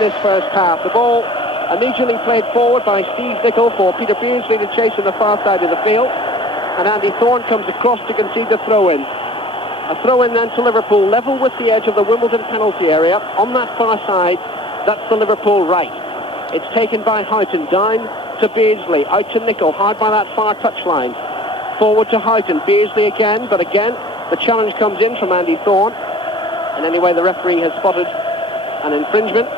this first half. The ball immediately played forward by Steve Nicol for Peter Beardsley to chase on the far side of the field. And Andy Thorne comes across to concede the throw-in. A throw-in then to Liverpool, level with the edge of the Wimbledon penalty area. On that far side, that's the Liverpool right. It's taken by Houghton, down to Beardsley, out to Nicol, hard by that far touchline. Forward to Houghton, Beardsley again, but again, the challenge comes in from Andy Thorne. And anyway, the referee has spotted an infringement.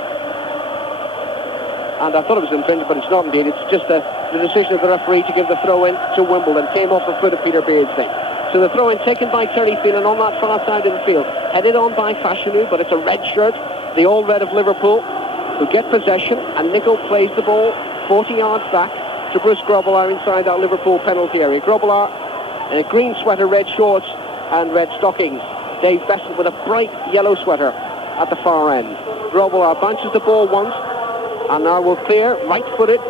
And I thought it was infringement, but it's not indeed. It's just the decision of the referee to give the throw-in to Wimbledon. Came off the foot of Peter Beardsley. So the throw-in taken by Terry Phelan on that far side of the field. Headed on by Fashanu, but it's a red shirt, the all red of Liverpool, who get possession. And Nicol plays the ball 40 yards back to Bruce Grobbelaar inside that Liverpool penalty area. Grobbelaar in a green sweater, red shorts and red stockings. Dave Besson with a bright yellow sweater at the far end. Grobbelaar bounces the ball once, and now will clear, right-footed,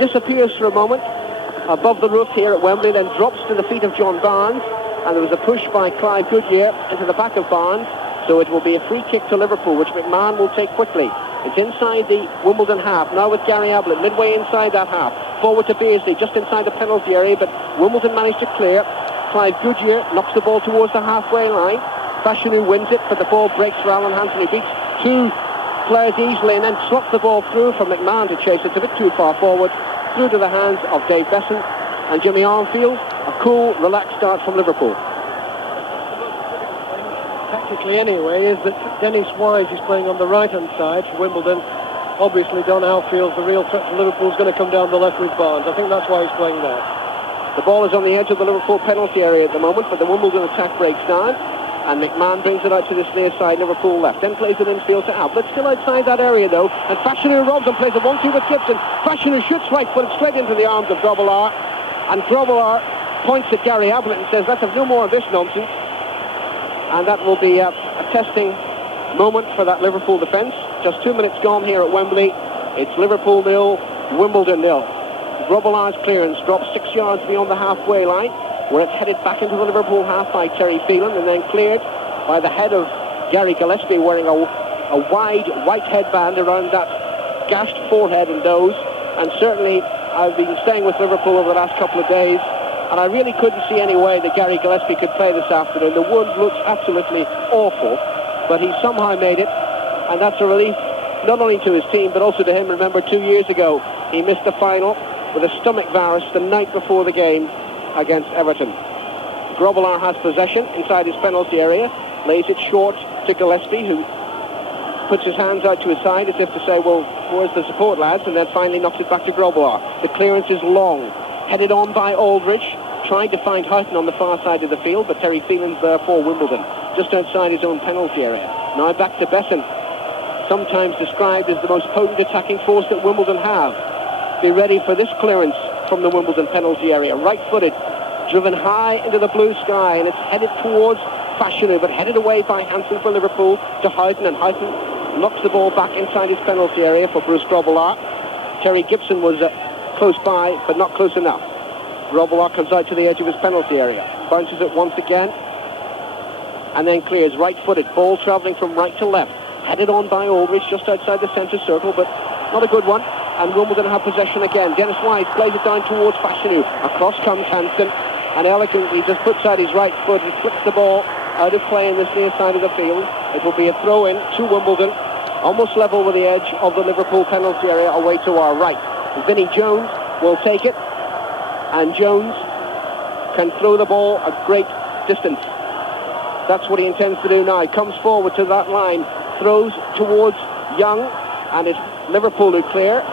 disappears for a moment above the roof here at Wembley, then drops to the feet of John Barnes, and there was a push by Clive Goodyear into the back of Barnes, so it will be a free kick to Liverpool, which McMahon will take quickly. It's inside the Wimbledon half, now with Gary Ablett, midway inside that half, forward to Beardsley, just inside the penalty area, but Wimbledon managed to clear. Clive Goodyear knocks the ball towards the halfway line. Fashanu wins it, but the ball breaks for Alan Hansen, who beats two players easily and then slots the ball through for McMahon to chase. It's a bit too far forward, through to the hands of Dave Besson and Jimmy Armfield. A cool, relaxed start from Liverpool. Tactically anyway, is that Dennis Wise is playing on the right-hand side for Wimbledon. Obviously Don Howe feels the real threat for Liverpool is going to come down the left with Barnes. I think that's why he's playing there. The ball is on the edge of the Liverpool penalty area at the moment, but the Wimbledon attack breaks down, and McMahon brings it out to this near side, Liverpool left, then plays it infield to Ablett, still outside that area though, and Fashanu robs and plays a 1-2 with Gibson. Fashanu shoots right footed straight into the arms of Grobbelaar, and Grobbelaar points at Gary Ablett and says, let's have no more of this nonsense. And that will be a testing moment for that Liverpool defence. Just 2 minutes gone here at Wembley. It's Liverpool 0, Wimbledon 0. Grobbelaar's clearance drops 6 yards beyond the halfway line, where it's headed back into the Liverpool half by Terry Phelan, and then cleared by the head of Gary Gillespie, wearing a wide white headband around that gashed forehead and nose. And certainly I've been staying with Liverpool over the last couple of days, and I really couldn't see any way that Gary Gillespie could play this afternoon. The wound looks absolutely awful, but he somehow made it, and that's a relief not only to his team but also to him. Remember, 2 years ago he missed the final with a stomach virus the night before the game against Everton. Grobbelaar has possession inside his penalty area, lays it short to Gillespie, who puts his hands out to his side as if to say, well, where's the support, lads? And then finally knocks it back to Grobbelaar. The clearance is long, headed on by Aldridge, trying to find Houghton on the far side of the field, but Terry Phelan's there for Wimbledon, just outside his own penalty area. Now back to Besson, sometimes described as the most potent attacking force that Wimbledon have. Be ready for this clearance from the Wimbledon penalty area. Right-footed, driven high into the blue sky, and it's headed towards Fashanu, but headed away by Hansen for Liverpool to Houghton, and Houghton knocks the ball back inside his penalty area for Bruce Grobbelaar. Terry Gibson was close by, but not close enough. Grobbelaar comes out to the edge of his penalty area, bounces it once again, and then clears. Right-footed, ball travelling from right to left, headed on by Aldridge just outside the centre circle, but not a good one. And Wimbledon have possession again. Dennis Wise plays it down towards Fashanu. Across comes Hansen, and elegantly just puts out his right foot and flicks the ball out of play in this near side of the field. It will be a throw-in to Wimbledon, almost level with the edge of the Liverpool penalty area away to our right. Vinnie Jones will take it, and Jones can throw the ball a great distance. That's what he intends to do now. He comes forward to that line, throws towards Young, and it's Liverpool who clear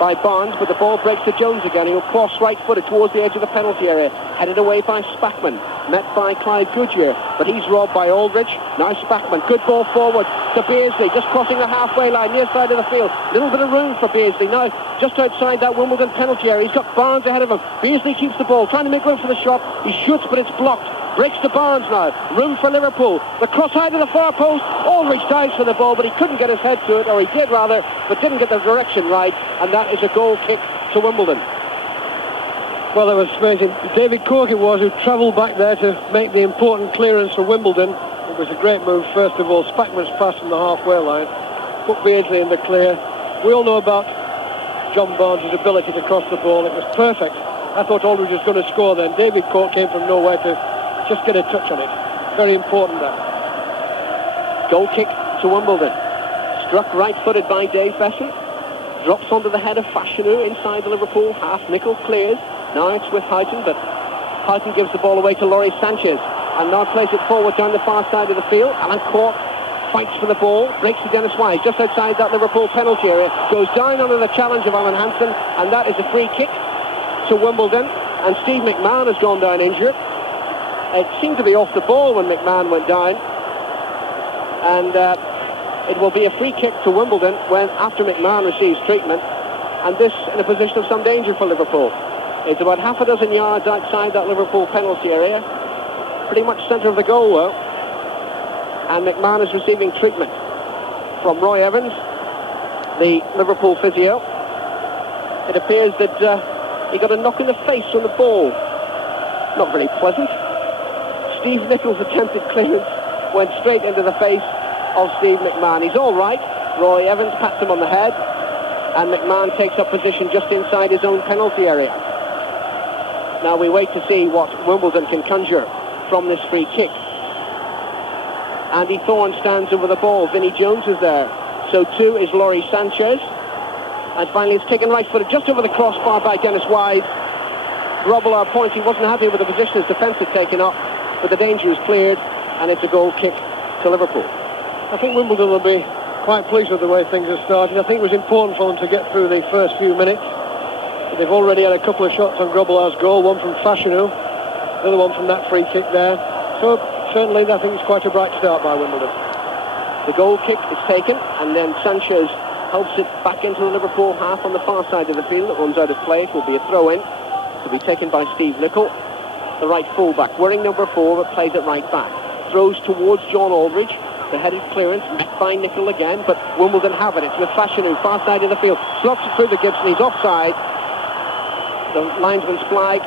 by Barnes, but the ball breaks to Jones again. He'll cross right-footed towards the edge of the penalty area, headed away by Spackman, met by Clive Goodyear, but he's robbed by Aldridge. Now Spackman, good ball forward to Beardsley, just crossing the halfway line, near side of the field. Little bit of room for Beardsley. Now, just outside that Wimbledon penalty area, he's got Barnes ahead of him. Beardsley keeps the ball, trying to make room for the shot. He shoots, but it's blocked. Breaks to Barnes now. Room for Liverpool. The cross side of the far post. Aldridge dives for the ball, but he couldn't get his head to it, or he did rather, but didn't get the direction right, and that is a goal kick to Wimbledon. Well, it was amazing. David Cork it was who travelled back there to make the important clearance for Wimbledon. It was a great move, first of all. Spackman's pass from the halfway line, put Beardsley in the clear, We all know about John Barnes' ability to cross the ball. It was perfect. I thought Aldridge was going to score then. David Court came from nowhere to just get a touch on it. Very important that. Goal kick to Wimbledon. Struck right-footed by Dave Besson. Drops onto the head of Fashanu inside the Liverpool half. Nicol clears. Now it's with Houghton, but Houghton gives the ball away to Laurie Sanchez. And now plays it forward down the far side of the field. Alan Court fights for the ball, breaks to Dennis Wise, just outside that Liverpool penalty area, goes down under the challenge of Alan Hansen, and that is a free kick to Wimbledon, and Steve McMahon has gone down injured. It seemed to be off the ball when McMahon went down, and it will be a free kick to Wimbledon when after McMahon receives treatment, and this in a position of some danger for Liverpool. It's about half a dozen yards outside that Liverpool penalty area, pretty much centre of the goal though. And McMahon is receiving treatment from Roy Evans, the Liverpool physio. It appears that he got a knock in the face from the ball. Not very pleasant. Steve Nichol's attempted clearance went straight into the face of Steve McMahon. He's all right. Roy Evans pats him on the head, and McMahon takes up position just inside his own penalty area. Now we wait to see what Wimbledon can conjure from this free kick. Andy Thorne stands over the ball. Vinnie Jones is there. So too is Laurie Sanchez. And finally it's taken right-footed just over the crossbar by Dennis Wise. Grobbelaar points he wasn't happy with the position his defence had taken up, but the danger is cleared, and it's a goal kick to Liverpool. I think Wimbledon will be quite pleased with the way things have started. I think it was important for them to get through the first few minutes. They've already had a couple of shots on Grobbelaar's goal, one from Fashanu, the other one from that free kick there. So certainly I think it's quite a bright start by Wimbledon. The goal kick is taken, and then Sanchez helps it back into the Liverpool half on the far side of the field. It runs out of play. It will be a throw-in to be taken by Steve Nicol, the right full-back, wearing number 4, but plays it right back. Throws towards John Aldridge. The headed clearance met by Nicol again, but Wimbledon have it. It's with Fashanu, far side of the field. Slots it through the Gibson. He's offside. The linesman's flag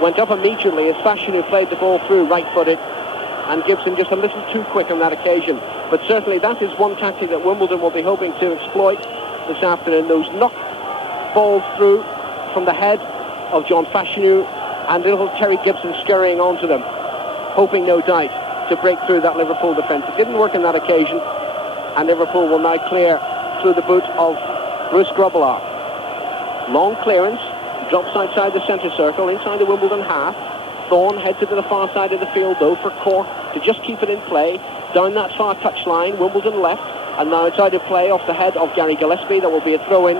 went up immediately as Fashanu played the ball through right-footed, and Gibson just a little too quick on that occasion. But certainly that is one tactic that Wimbledon will be hoping to exploit this afternoon. Those knock balls through from the head of John Fashanu and little Terry Gibson scurrying onto them, hoping no doubt to break through that Liverpool defence. It didn't work on that occasion, and Liverpool will now clear through the boot of Bruce Grobbelaar. Long clearance, drops outside the centre circle, inside the Wimbledon half. Thorne heads it to the far side of the field though for Cork to just keep it in play. Down that far touch line, Wimbledon left, and now it's out of play off the head of Gary Gillespie. That will be a throw-in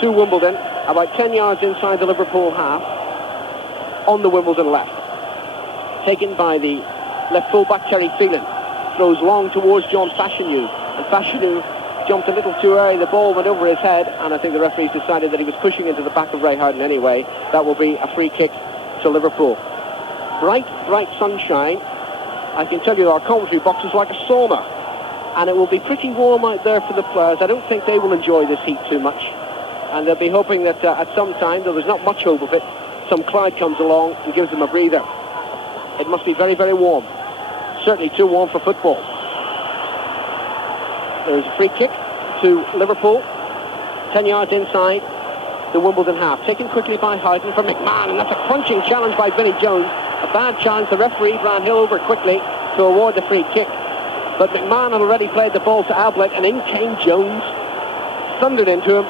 to Wimbledon, about 10 yards inside the Liverpool half, on the Wimbledon left. Taken by the left full-back Terry Phelan. Throws long towards John Fashanu, and Fashanu jumped a little too early. The ball went over his head, and I think the referees decided that he was pushing into the back of Ray Houghton anyway. That will be a free kick to Liverpool. Bright, bright sunshine. I can tell you our commentary box is like a sauna, and it will be pretty warm out there for the players. I don't think they will enjoy this heat too much, and they'll be hoping that at some time, though there's not much hope of it, some cloud comes along and gives them a breather. It must be very, very warm. Certainly too warm for football. There's a free kick to Liverpool, 10 yards inside the Wimbledon half. Taken quickly by Houghton for McMahon, and that's a crunching challenge by Vinnie Jones. A bad chance. The referee ran Hill over quickly to award the free kick. But McMahon had already played the ball to Ablett, and in came Jones, thundered into him,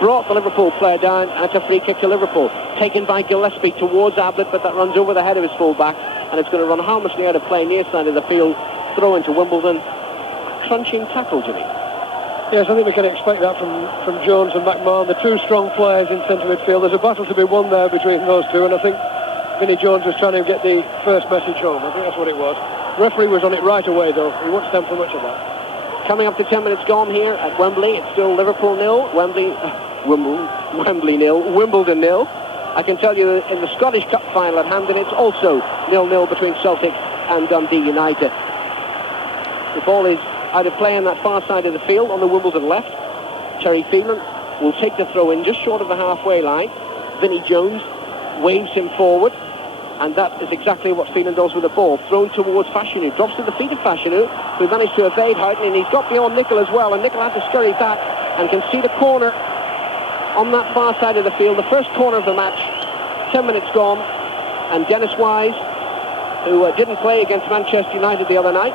brought the Liverpool player down, and it's a free kick to Liverpool. Taken by Gillespie towards Ablett, but that runs over the head of his full-back, and it's going to run harmlessly out of play near side of the field. Throw into Wimbledon. Crunching tackle, Jimmy. Yes, I think we can expect that from Jones and McMahon, the two strong players in centre midfield. There's a battle to be won there between those two, and I think Vinnie Jones was trying to get the first message home. I think that's what it was. The referee was on it right away, though. He won't stand for much of that. Coming up to 10 minutes gone here at Wembley. It's still Liverpool 0, Wembley 0, Wimbledon 0. I can tell you that in the Scottish Cup final at Hampden, it's also 0-0 between Celtic and Dundee United. The ball is out of play on that far side of the field on the Wimbledon left. Terry Phelan will take the throw in just short of the halfway line. Vinnie Jones waves him forward, and that is exactly what Phelan does with the ball. Thrown towards Fashanu, drops to the feet of Fashanu, who managed to evade Houghton, and he's got beyond Nicol as well, and Nicol had to scurry back and can see the corner on that far side of the field, the first corner of the match. 10 minutes gone, and Dennis Wise, who didn't play against Manchester United the other night,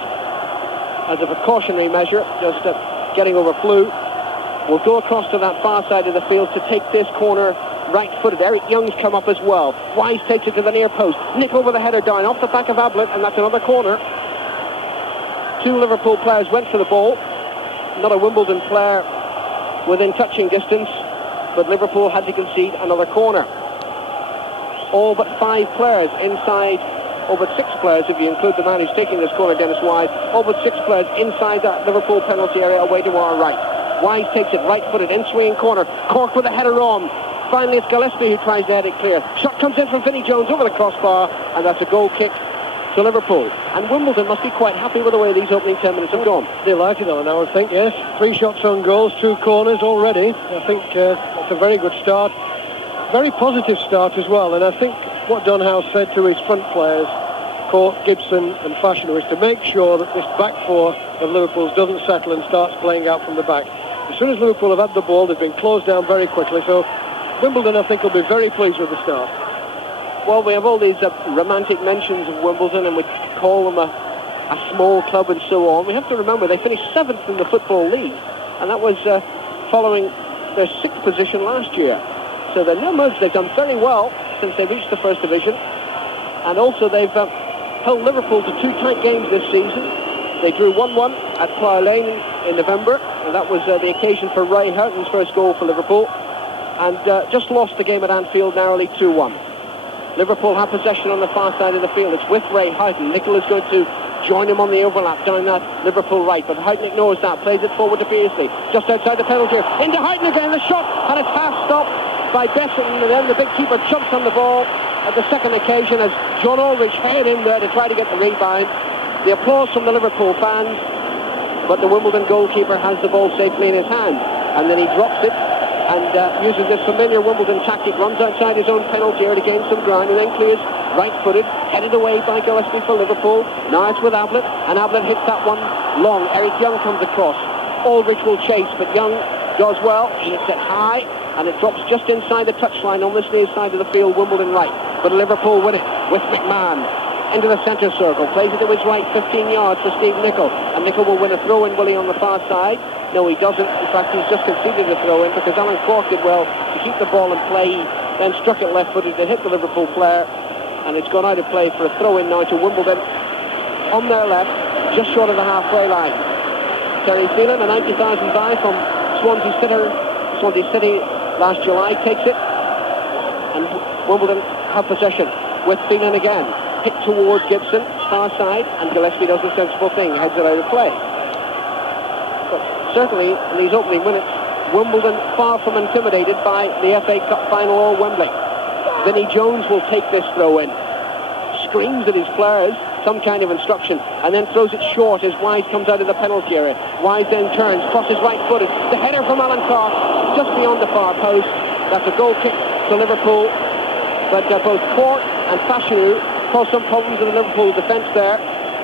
as a precautionary measure, just getting over flu, will go across to that far side of the field to take this corner right-footed. Eric Young's come up as well. Wise takes it to the near post. Nicol with a header down off the back of Ablett, and that's another corner. Two Liverpool players went for the ball. Not a Wimbledon player within touching distance, but Liverpool had to concede another corner. All but 5 players inside, all but 6 players if you include the man who's taking this corner, Dennis Wise, all but 6 players inside that Liverpool penalty area away to our right. Wise takes it right-footed, in-swinging corner. Cork with a header on. Finally, it's Gillespie who tries to head it clear. Shot comes in from Vinnie Jones over the crossbar, and that's a goal kick to Liverpool. And Wimbledon must be quite happy with the way these opening 10 minutes have gone. Delighted, Alan, I would think, yes. 3 shots on goals, 2 corners already. I think that's a very good start. Very positive start as well. And I think what Don Howe said to his front players, Cork, Gibson and Fashanu, is to make sure that this back 4 of Liverpool's doesn't settle and starts playing out from the back. As soon as Liverpool have had the ball, they've been closed down very quickly. So Wimbledon, I think, will be very pleased with the start. Well, we have all these romantic mentions of Wimbledon, and we call them a small club and so on. We have to remember they finished 7th in the Football League, and that was following their 6th position last year. So they're no mugs. They've done very well since they reached the First Division, and also they've held Liverpool to 2 tight games this season. They drew 1-1 at Plough Lane in November, and that was the occasion for Ray Houghton's first goal for Liverpool, and just lost the game at Anfield narrowly 2-1. Liverpool have possession on the far side of the field. It's with Ray Houghton. Nicol is going to join him on the overlap down that Liverpool right, but Houghton ignores that, plays it forward to Beardsley, just outside the penalty area. Into Houghton again, the shot, and it's half stopped by Besson, and then the big keeper jumps on the ball at the second occasion as John Aldridge headed in there to try to get the rebound. The applause from the Liverpool fans, but the Wimbledon goalkeeper has the ball safely in his hand, and then he drops it, and using this familiar Wimbledon tactic, runs outside his own penalty area to gain some ground, and then clears right-footed, headed away by Gillespie for Liverpool. Now it's with Ablett, and Ablett hits that one long. Eric Young comes across. Aldridge will chase, but Young does well. He hits it high, and it drops just inside the touchline on this near side of the field, Wimbledon right. But Liverpool win it with McMahon into the centre circle, plays it to his right, 15 yards for Steve Nicol, and Nicol will win a throw-in, will he, on the far side? No, he doesn't. In fact, he's just conceded a throw-in because Alan Cork did well to keep the ball in play. He then struck it left-footed to hit the Liverpool player, and it's gone out of play for a throw-in now to Wimbledon on their left, just short of the halfway line. Terry Phelan, a 90,000 buy from Swansea City last July, takes it, and Wimbledon have possession with Phelan again. Hit towards Gibson, far side, and Gillespie does a sensible thing, heads it out of play. But certainly, in these opening minutes, Wimbledon far from intimidated by the FA Cup final or Wembley. Vinnie Jones will take this throw-in, screams at his players, some kind of instruction, and then throws it short as Wise comes out of the penalty area. Wise then turns, crosses right-footed. The header from Alan Cork, just beyond the far post. That's a goal kick to Liverpool, but both Cork and Fashanu caused some problems in the Liverpool defence there,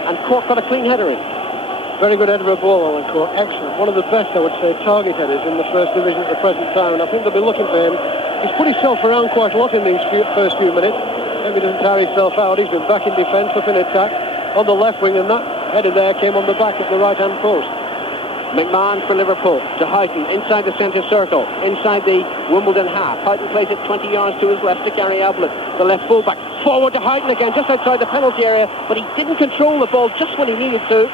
and Cork got a clean header in. Very good header of ball, Alan Cork. Excellent. One of the best, I would say, target headers in the First Division at the present time, and I think they'll be looking for him. He's put himself around quite a lot in these first few minutes. Maybe doesn't tire himself out. He's been back in defence, up in attack on the left wing, and that header there came on the back at the right-hand post. McMahon for Liverpool to Houghton inside the centre circle, inside the Wimbledon half. Houghton plays it 20 yards to his left to Gary Ablett, the left fullback. Forward to Houghton again, just outside the penalty area, but he didn't control the ball just when he needed to.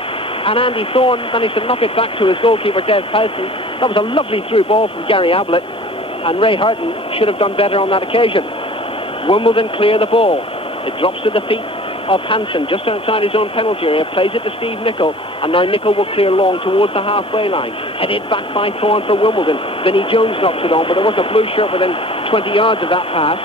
And Andy Thorne managed to knock it back to his goalkeeper, Des Pelton. That was a lovely through ball from Gary Ablett, and Ray Houghton should have done better on that occasion. Wimbledon clear the ball. It drops to the feet of Hansen, just outside his own penalty area, plays it to Steve Nicol, and now Nicol will clear long towards the halfway line. Headed back by Thorne for Wimbledon. Vinnie Jones knocks it on, but there wasn't a blue shirt within 20 yards of that pass.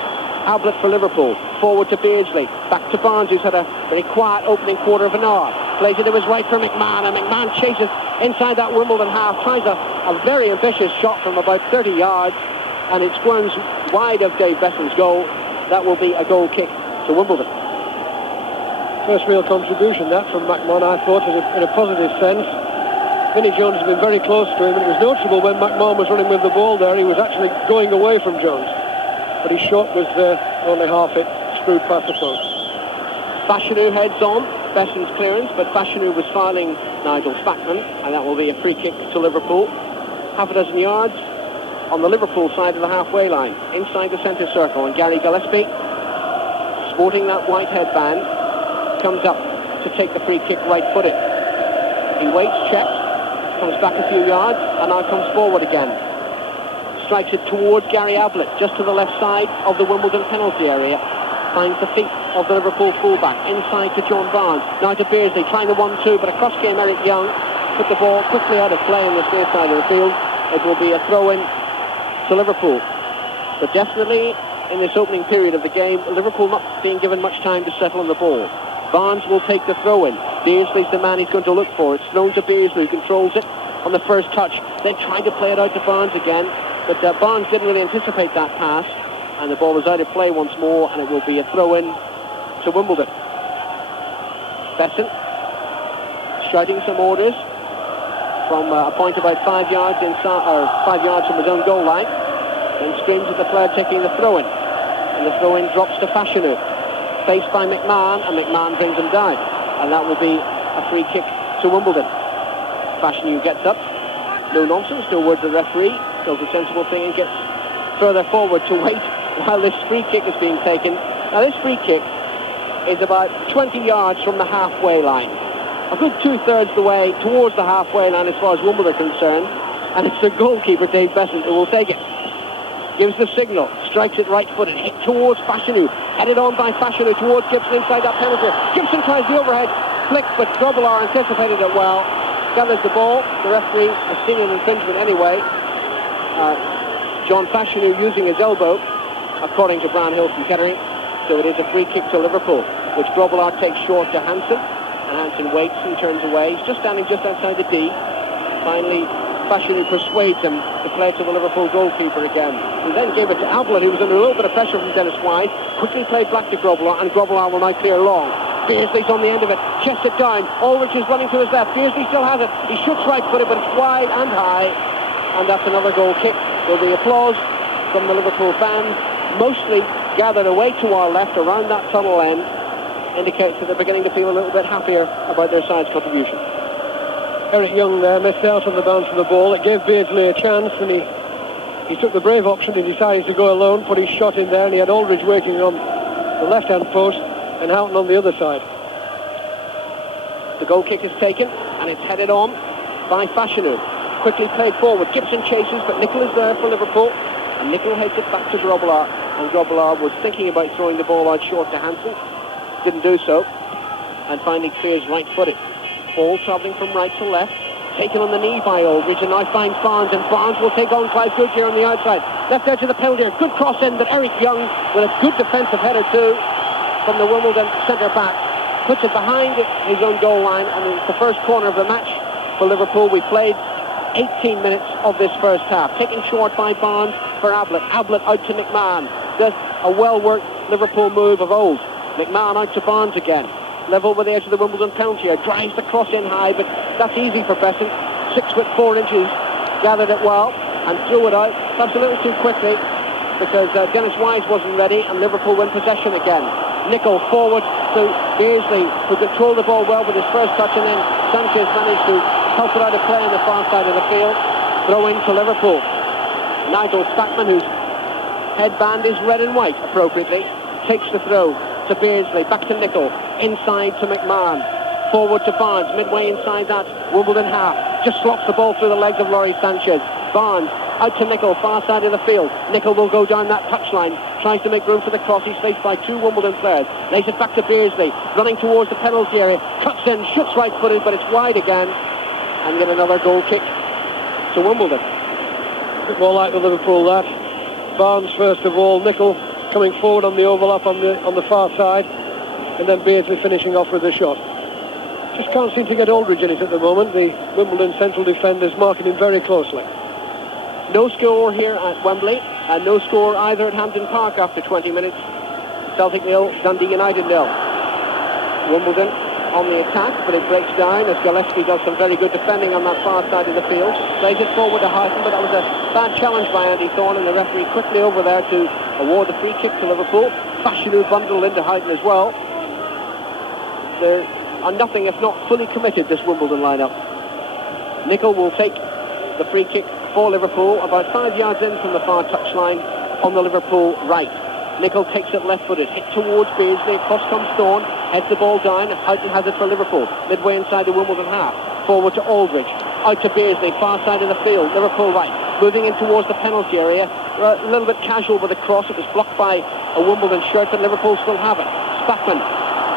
Ablett for Liverpool, forward to Beardsley, back to Barnes, who's had a very quiet opening quarter of an hour. Plays it to his right for McMahon, and McMahon chases inside that Wimbledon half, tries a very ambitious shot from about 30 yards, and it squirms wide of Dave Besson's goal. That will be a goal kick to Wimbledon. First real contribution, that, from McMahon, I thought, in a positive sense. Vinnie Jones has been very close to him, and it was noticeable when McMahon was running with the ball there, he was actually going away from Jones. But his shot was only half it, screwed past the post. Fashanu heads on, Besson's clearance, but Fashanu was fouling Nigel Spackman, and that will be a free kick to Liverpool. Half a dozen yards on the Liverpool side of the halfway line, inside the centre circle, and Gary Gillespie, sporting that white headband, comes up to take the free kick right-footed. He waits, checks, comes back a few yards, and now comes forward again. Strikes it towards Gary Ablett, just to the left side of the Wimbledon penalty area. Finds the feet of the Liverpool fullback, inside to John Barnes. Now to Beardsley, trying the 1-2, but across came Eric Young. Put the ball quickly out of play on the near side of the field. It will be a throw-in to Liverpool. But definitely, in this opening period of the game, Liverpool not being given much time to settle on the ball. Barnes will take the throw-in. Beardsley's the man he's going to look for. It's thrown to Beardsley, who controls it on the first touch. Then trying to play it out to Barnes again. But Barnes didn't really anticipate that pass. And the ball is out of play once more, and it will be a throw-in to Wimbledon. Besson shouting some orders from a point about 5 yards inside, or 5 yards from his own goal line. Then screams at the player taking the throw-in. And the throw-in drops to Fashanu. Faced by McMahon, and McMahon brings him down. And that will be a free kick to Wimbledon. Fashanu gets up. No nonsense, no word to the referee. Does a sensible thing and gets further forward to wait while this free kick is being taken. Now this free kick is about 20 yards from the halfway line. A good 2/3 the way towards the halfway line as far as Wimbledon are concerned. And it's the goalkeeper, Dave Besson, who will take it. Gives the signal, strikes it right-footed, hit towards Fashanu. Headed on by Fashanu towards Gibson inside that penalty. Gibson tries the overhead flick, but Grobbelaar anticipated it well. Gathers the ball. The referee has seen an infringement anyway. John Fashanu using his elbow, according to Brownhill from Kettering. So it is a free kick to Liverpool, which Grobbelaar takes short to Hansen. And Hansen waits and turns away. He's just standing just outside the D. Finally, Fashanu persuades him to play to the Liverpool goalkeeper again. He then gave it to Ablett, who was under a little bit of pressure from Dennis Wise. Quickly played back to Grobbelaar, and Grobbelaar will now clear long. Beardsley's on the end of it, chests it down. Aldridge is running to his left. Beardsley still has it. He shoots right-footed, but it's wide and high. And that's another goal kick. There'll be applause from the Liverpool fans, mostly gathered away to our left around that tunnel end. Indicates that they're beginning to feel a little bit happier about their side's contribution. Eric Young there missed out on the bounce of the ball. It gave Beardsley a chance, and he took the brave option. He decided to go alone, put his shot in there, and he had Aldridge waiting on the left-hand post and Houghton on the other side. The goal kick is taken, and it's headed on by Fashanu. Quickly played forward. Gibson chases, but Nicol is there for Liverpool, and Nicol heads it back to Grobbelaar, and Grobbelaar was thinking about throwing the ball out short to Hansen. Didn't do so, and finally clears right-footed. Ball travelling from right to left, taken on the knee by Aldridge, and now finds Barnes, and Barnes will take on Clive Goodyear on the outside. Left edge of the penalty area, good cross in, but Eric Young, with a good defensive header too, from the Wimbledon centre-back, puts it behind his own goal line, and it's the first corner of the match for Liverpool. We played 18 minutes of this first half. Taken short by Barnes for Ablett. Ablett out to McMahon. Does a well-worked Liverpool move of old. McMahon out to Barnes again. Level with the edge of the Wimbledon penalty area. Drives the cross in high, but that's easy for Besson. 6'4", gathered it well and threw it out. Perhaps a little too quickly because Dennis Wise wasn't ready, and Liverpool win possession again. Nicol forward to Beardsley, who controlled the ball well with his first touch, and then Sanchez managed to help it out of play on the far side of the field. Throw in to Liverpool. Nigel Spackman, whose headband is red and white appropriately, takes the throw to Beardsley, back to Nicol, inside to McMahon, forward to Barnes, midway inside that Wimbledon half, just slops the ball through the legs of Laurie Sanchez. Barnes out to Nicol, far side of the field. Nicol will go down that touchline, tries to make room for the cross. He's faced by two Wimbledon players. Lays it back to Beardsley, running towards the penalty area, cuts in, shoots right-footed, but it's wide again, and yet another goal kick to Wimbledon. A bit more like the Liverpool that. Barnes first of all, Nicol coming forward on the overlap on the far side, and then Beardsley finishing off with a shot. Just can't seem to get Aldridge in it at the moment. The Wimbledon central defenders marking him very closely. No score here at Wembley, and no score either at Hampden Park after 20 minutes. Celtic 0, Dundee United 0. Wimbledon on the attack, but it breaks down as Gillespie does some very good defending on that far side of the field. Plays it forward to Houghton, but that was a bad challenge by Andy Thorne, and the referee quickly over there to award the free kick to Liverpool. Fashanu bundled into Houghton as well. They are nothing if not fully committed, this Wimbledon lineup. Nicol will take the free kick for Liverpool, about 5 yards in from the far touchline on the Liverpool right. Nicol takes it left-footed, hit towards Beardsley, across comes Thorne, heads the ball down, Houghton has it for Liverpool, midway inside the Wimbledon half, forward to Aldridge, out to Beardsley, far side of the field, Liverpool right, moving in towards the penalty area, a little bit casual with a cross, it was blocked by a Wimbledon shirt, but Liverpool still have it. Spackman,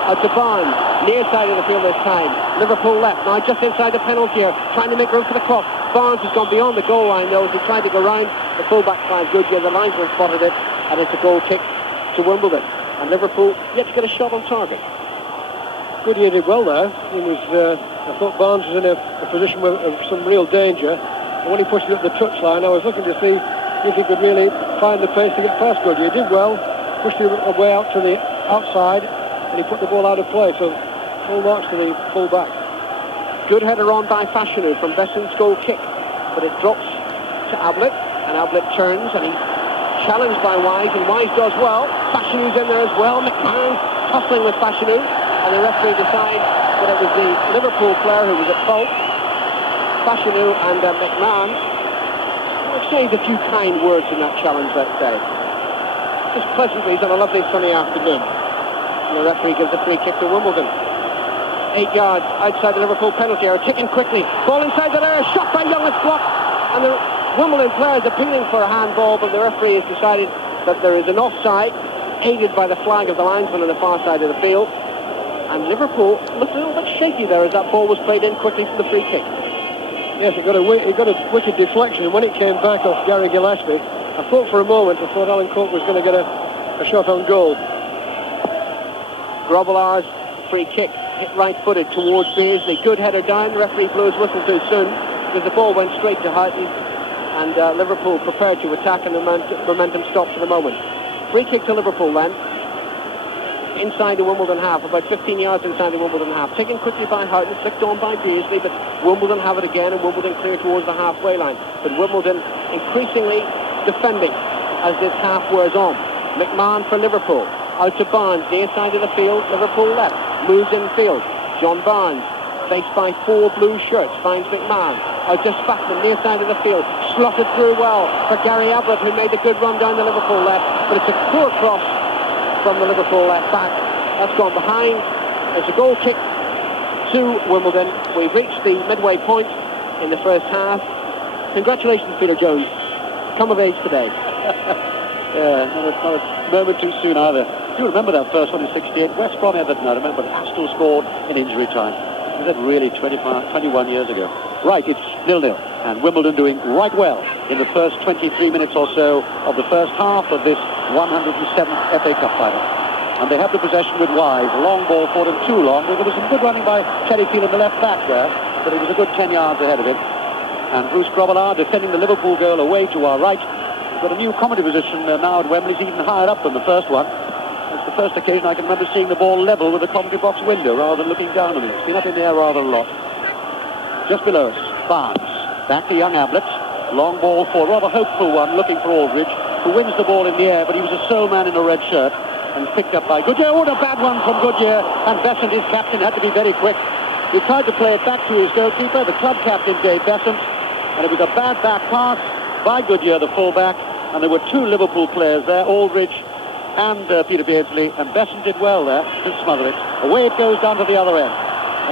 out to Barnes, near side of the field this time, Liverpool left, now just inside the penalty area, trying to make room for the cross. Barnes has gone beyond the goal line though, as he tried to go round the full-back five. Goodyear, the linesman spotted it, and it's a goal kick to Wimbledon, and Liverpool yet to get a shot on target. Goodyear did well there. He was, I thought Barnes was in a position of some real danger, and when he pushed it up the touchline, I was looking to see if he could really find the pace to get past Goodyear. He did well, pushed it away out to the outside, and he put the ball out of play, so full marks to the full-back. Good header on by Fashanu from Besson's goal kick, but it drops to Ablett, and Ablett turns, and he's challenged by Wise, and Wise does well. Fashanu's in there as well. McMahon tussling with Fashanu, and the referee decides that it was the Liverpool player who was at fault. Fashanu and McMahon exchanged a few kind words in that challenge, let's say. Just pleasantries on a lovely sunny afternoon. And the referee gives a free kick to Wimbledon. 8 yards outside the Liverpool penalty area, ticking quickly. Ball inside the area, shot by Young, it's blocked, and the Wimbledon players appealing for a handball, but the referee has decided that there is an offside, aided by the flag of the linesman on the far side of the field. And Liverpool looked a little bit shaky there as that ball was played in quickly for the free kick. Yes, it got a wicked deflection, and when it came back off Gary Gillespie, I thought for a moment, Alan Cook was going to get a shot on goal. Grobbelaar's free kick, hit right-footed towards Beardsley. Good header down, the referee blew his whistle too soon, because the ball went straight to Houghton, and Liverpool prepared to attack, and the momentum stopped for the moment. Free kick to Liverpool then, inside the Wimbledon half, about 15 yards inside the Wimbledon half. Taken quickly by Houghton, flicked on by Beardsley, but Wimbledon have it again, and Wimbledon clear towards the halfway line. But Wimbledon increasingly defending as this half wears on. McMahon for Liverpool, out to Barnes, near side of the field, Liverpool left, moves in field. John Barnes, faced by 4 blue shirts, finds McMahon, out to Spackman, near side of the field, slotted through well for Gary Ablett, who made a good run down the Liverpool left, but it's a poor cross from the Liverpool left back. That's gone behind. It's a goal kick to Wimbledon. We've reached the midway point in the first half. Congratulations, Peter Jones. Come of age today. Yeah, not a moment too soon either. You remember that first one in 68? West Brom Everton, I remember. Astle scored in injury time. Was that really 21 years ago? Right, it's 0-0. And Wimbledon doing right well in the first 23 minutes or so of the first half of this 107th FA Cup final. And they have the possession with Wise. A long ball for them, too long. There was some good running by Terry Phelan, the left back there, but he was a good 10 yards ahead of him. And Bruce Grobbelaar defending the Liverpool goal away to our right. He's got a new comedy position now at Wembley. He's even higher up than the first one. It's the first occasion I can remember seeing the ball level with the commentary box window rather than looking down on it. It's been up in the air rather a lot. Just below us, Barnes. Back to young Ablett. Long ball for a rather hopeful one, looking for Aldridge, who wins the ball in the air, but he was a sole man in a red shirt, and picked up by Goodyear. Oh, a bad one from Goodyear, and Besant, his captain, had to be very quick. He tried to play it back to his goalkeeper, the club captain, Dave Besant, and it was a bad back pass by Goodyear, the full-back, and there were 2 Liverpool players there, Aldridge and Peter Beardsley, and Besant did well there to smother it. Away it goes down to the other end.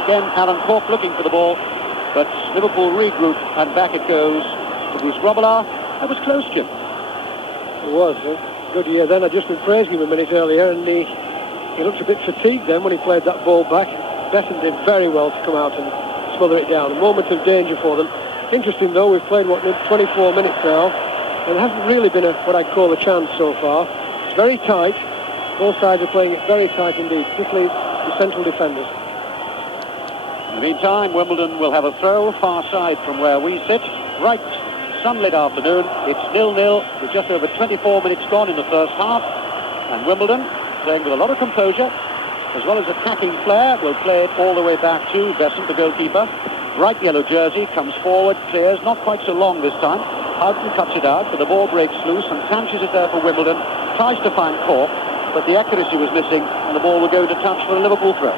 Again, Alan Cork looking for the ball, but Liverpool regroup, and back it goes to Bruce Grobbelaar. That was close, Jim. It was. Goodyear then had just been praising him a minute earlier, and he looked a bit fatigued then when he played that ball back. Besant did very well to come out and smother it down. A moment of danger for them. Interesting though, we've played 24 minutes now, and there hasn't really been what I'd call a chance so far. It's very tight. Both sides are playing it very tight indeed, particularly the central defenders. In the meantime, Wimbledon will have a throw far side from where we sit. Right, sunlit afternoon. It's 0-0 with just over 24 minutes gone in the first half. And Wimbledon playing with a lot of composure. as well as attacking flair, will play it all the way back to Besant, the goalkeeper. Bright yellow jersey, comes forward, clears, not quite so long this time. Houghton cuts it out, but the ball breaks loose, and Sanchez is there for Wimbledon, tries to find Cork, but the accuracy was missing, and the ball will go to touch for a Liverpool throw.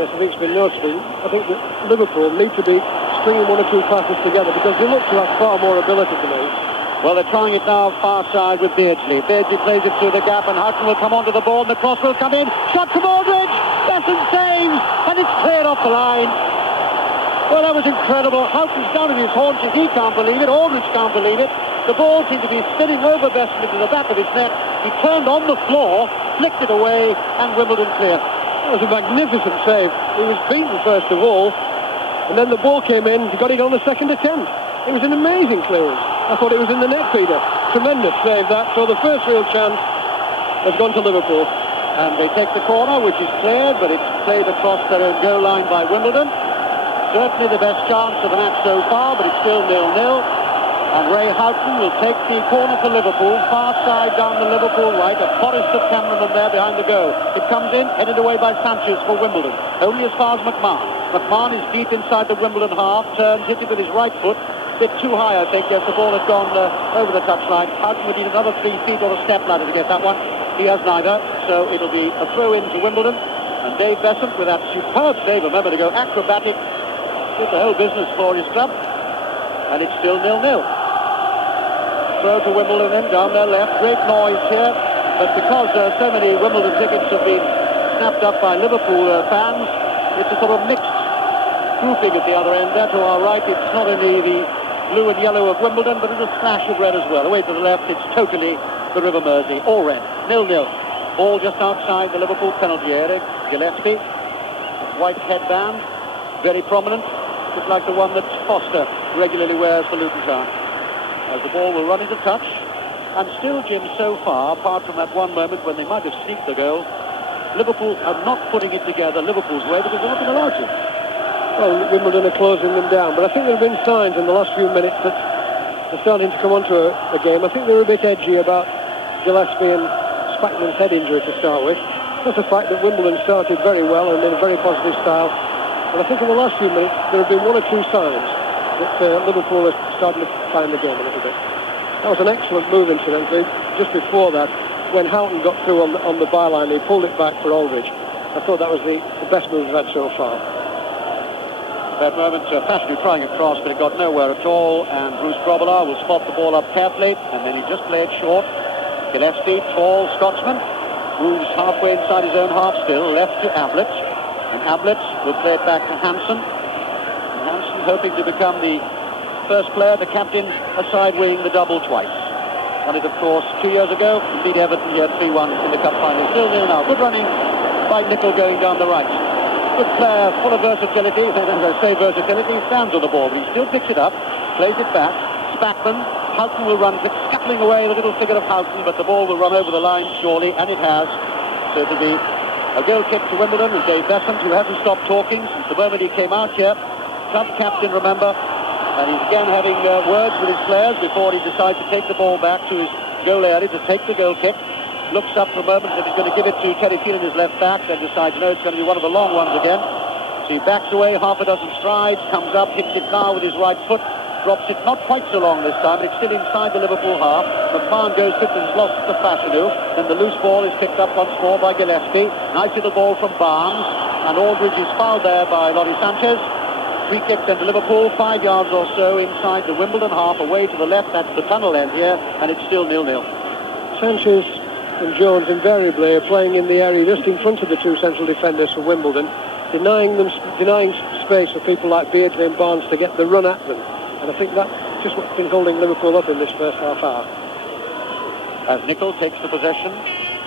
Yes, I think it's been noticeable. I think that Liverpool need to be stringing one or two passes together because they look to have far more ability to me. Well, they're trying it now far side with Beardsley. Beardsley plays it through the gap, and Houghton will come onto the ball, and the cross will come in. Shot from Aldridge! Besant saves, and it's cleared off the line. Well, that was incredible. Houghton's down in his haunches. He can't believe it. Aldridge can't believe it. The ball seemed to be spinning over Besant into the back of his net. He turned on the floor, flicked it away, and Wimbledon clear. That was a magnificent save. He was beaten first of all, and then the ball came in. He got it on the second attempt. It was an amazing clearance. I thought it was in the net feeder. Tremendous save that. So the first real chance has gone to Liverpool. And they take the corner, which is cleared, but it's played across their own goal line by Wimbledon. Certainly the best chance of the match so far, but it's still 0-0. And Ray Houghton will take the corner for Liverpool, far side down the Liverpool right, a forest of cameramen there behind the goal. It comes in, headed away by Sanchez for Wimbledon, only as far as McMahon. McMahon is deep inside the Wimbledon half, turns, hits it with his right foot, a bit too high I think, as the ball has gone over the touchline. Houghton would need another 3 feet or a step ladder to get that one. He has neither, so it'll be a throw in to Wimbledon. And Dave Besant with that superb save, remember to go acrobatic, did the whole business for his club, and it's still 0-0. Throw to Wimbledon then, down their left. Great noise here, but because so many Wimbledon tickets have been snapped up by Liverpool fans, it's a sort of mixed grouping at the other end. There to our right, it's not only the blue and yellow of Wimbledon, but there's a splash of red as well. Away to the left, it's totally the River Mersey, all red. 0-0. Ball just outside the Liverpool penalty area. Gillespie, white headband, very prominent, just like the one that Foster regularly wears for Luton Town. As the ball will run into touch, and still, Jim, so far, apart from that one moment when they might have sneaked the goal, Liverpool are not putting it together Liverpool's way because they're not been allowed to. Well, Wimbledon are closing them down, but I think there have been signs in the last few minutes that they're starting to come onto a game. I think they're a bit edgy about Gillespie and Spackman's head injury to start with. That's the fact that Wimbledon started very well and in a very positive style. But I think in the last few minutes there have been one or two signs that Liverpool are starting to find the game a little bit. That was an excellent move, incidentally. Just before that, when Houghton got through on the byline, he pulled it back for Aldridge. I thought that was the best move we've had so far. That moment, Fashanu trying a cross, but it got nowhere at all, and Bruce Grobbelaar will spot the ball up carefully, and then he just played short. Gillespie, tall Scotsman, moves halfway inside his own half still, left to Ablett, and Ablett will play it back to Hansen. And Hansen hoping to become the first player, the captain, aside winning the double twice. Won it, of course, 2 years ago, beat Everton here 3-1 in the cup final. Still 0 now. Good running by Nicol going down the right. Good player, full of versatility. As I say versatility, he stands on the ball, but he still picks it up, plays it back. Spackman, Houghton will run, scuttling away the little figure of Houghton, but the ball will run over the line surely, and it has. So it'll be a goal kick to Wimbledon, and Dave Besant, who hasn't stopped talking since the moment he came out here. Club captain, remember, and he's again having words with his players before he decides to take the ball back to his goal area to take the goal kick. Looks up for a moment as if he's going to give it to Terry Phelan, his left back, then decides, no, it's going to be one of the long ones again. So he backs away half a dozen strides, comes up, hits it now with his right foot, drops it not quite so long this time, but it's still inside the Liverpool half. McMahon goes quick and is lost to Fashanu. Then the loose ball is picked up once more by Gillespie. Nice little ball from Barnes, and Aldridge is fouled there by Laurie Sanchez. Free kick sent to Liverpool, 5 yards or so inside the Wimbledon half, away to the left. That's the tunnel end here, and it's still 0-0. Sanchez and Jones invariably are playing in the area just in front of the two central defenders for Wimbledon, denying space for people like Beardsley and Barnes to get the run at them. And I think that's just what's been holding Liverpool up in this first half hour. As Nicol takes the possession,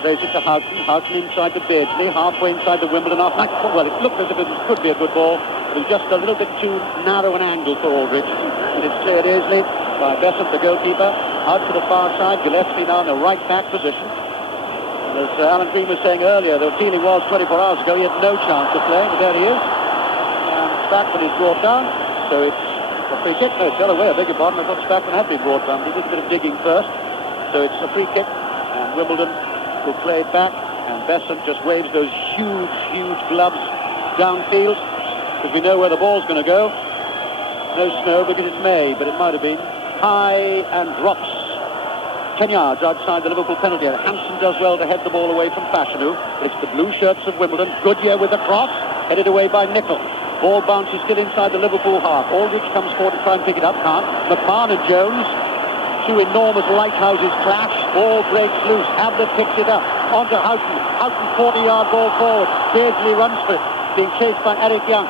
plays it to Houghton. Houghton inside the Beardsley, halfway inside the Wimbledon half. Well, it looked as if it could be a good ball. It was just a little bit too narrow an angle for Aldridge. And it's cleared easily by Besant, the goalkeeper. Out to the far side, Gillespie now in the right back position. And as Alan Green was saying earlier, the feeling was 24 hours ago he had no chance of playing, but there he is. And Spackman is brought down, so it's a free kick. No, it's the other way, I beg your pardon. I thought Spackman had been brought down. He did a bit of digging first. So it's a free kick, and Wimbledon will play it back And Besant just waves those huge gloves downfield, because we know where the ball's going to go. No snow because it's May, but it might have been. High and drops 10 yards outside the Liverpool penalty area. Hansen does well to head the ball away from Fashanu, but it's the blue shirts of Wimbledon. Goodyear with the cross, headed away by Nicol. Ball bounces still inside the Liverpool half. Aldridge comes forward to try and pick it up, can't. McMahon and Jones, two enormous lighthouses clash. Ball breaks loose. Ablett picks it up. Onto Houghton. Houghton 40-yard ball forward. Beardsley runs for it. Being chased by Eric Young.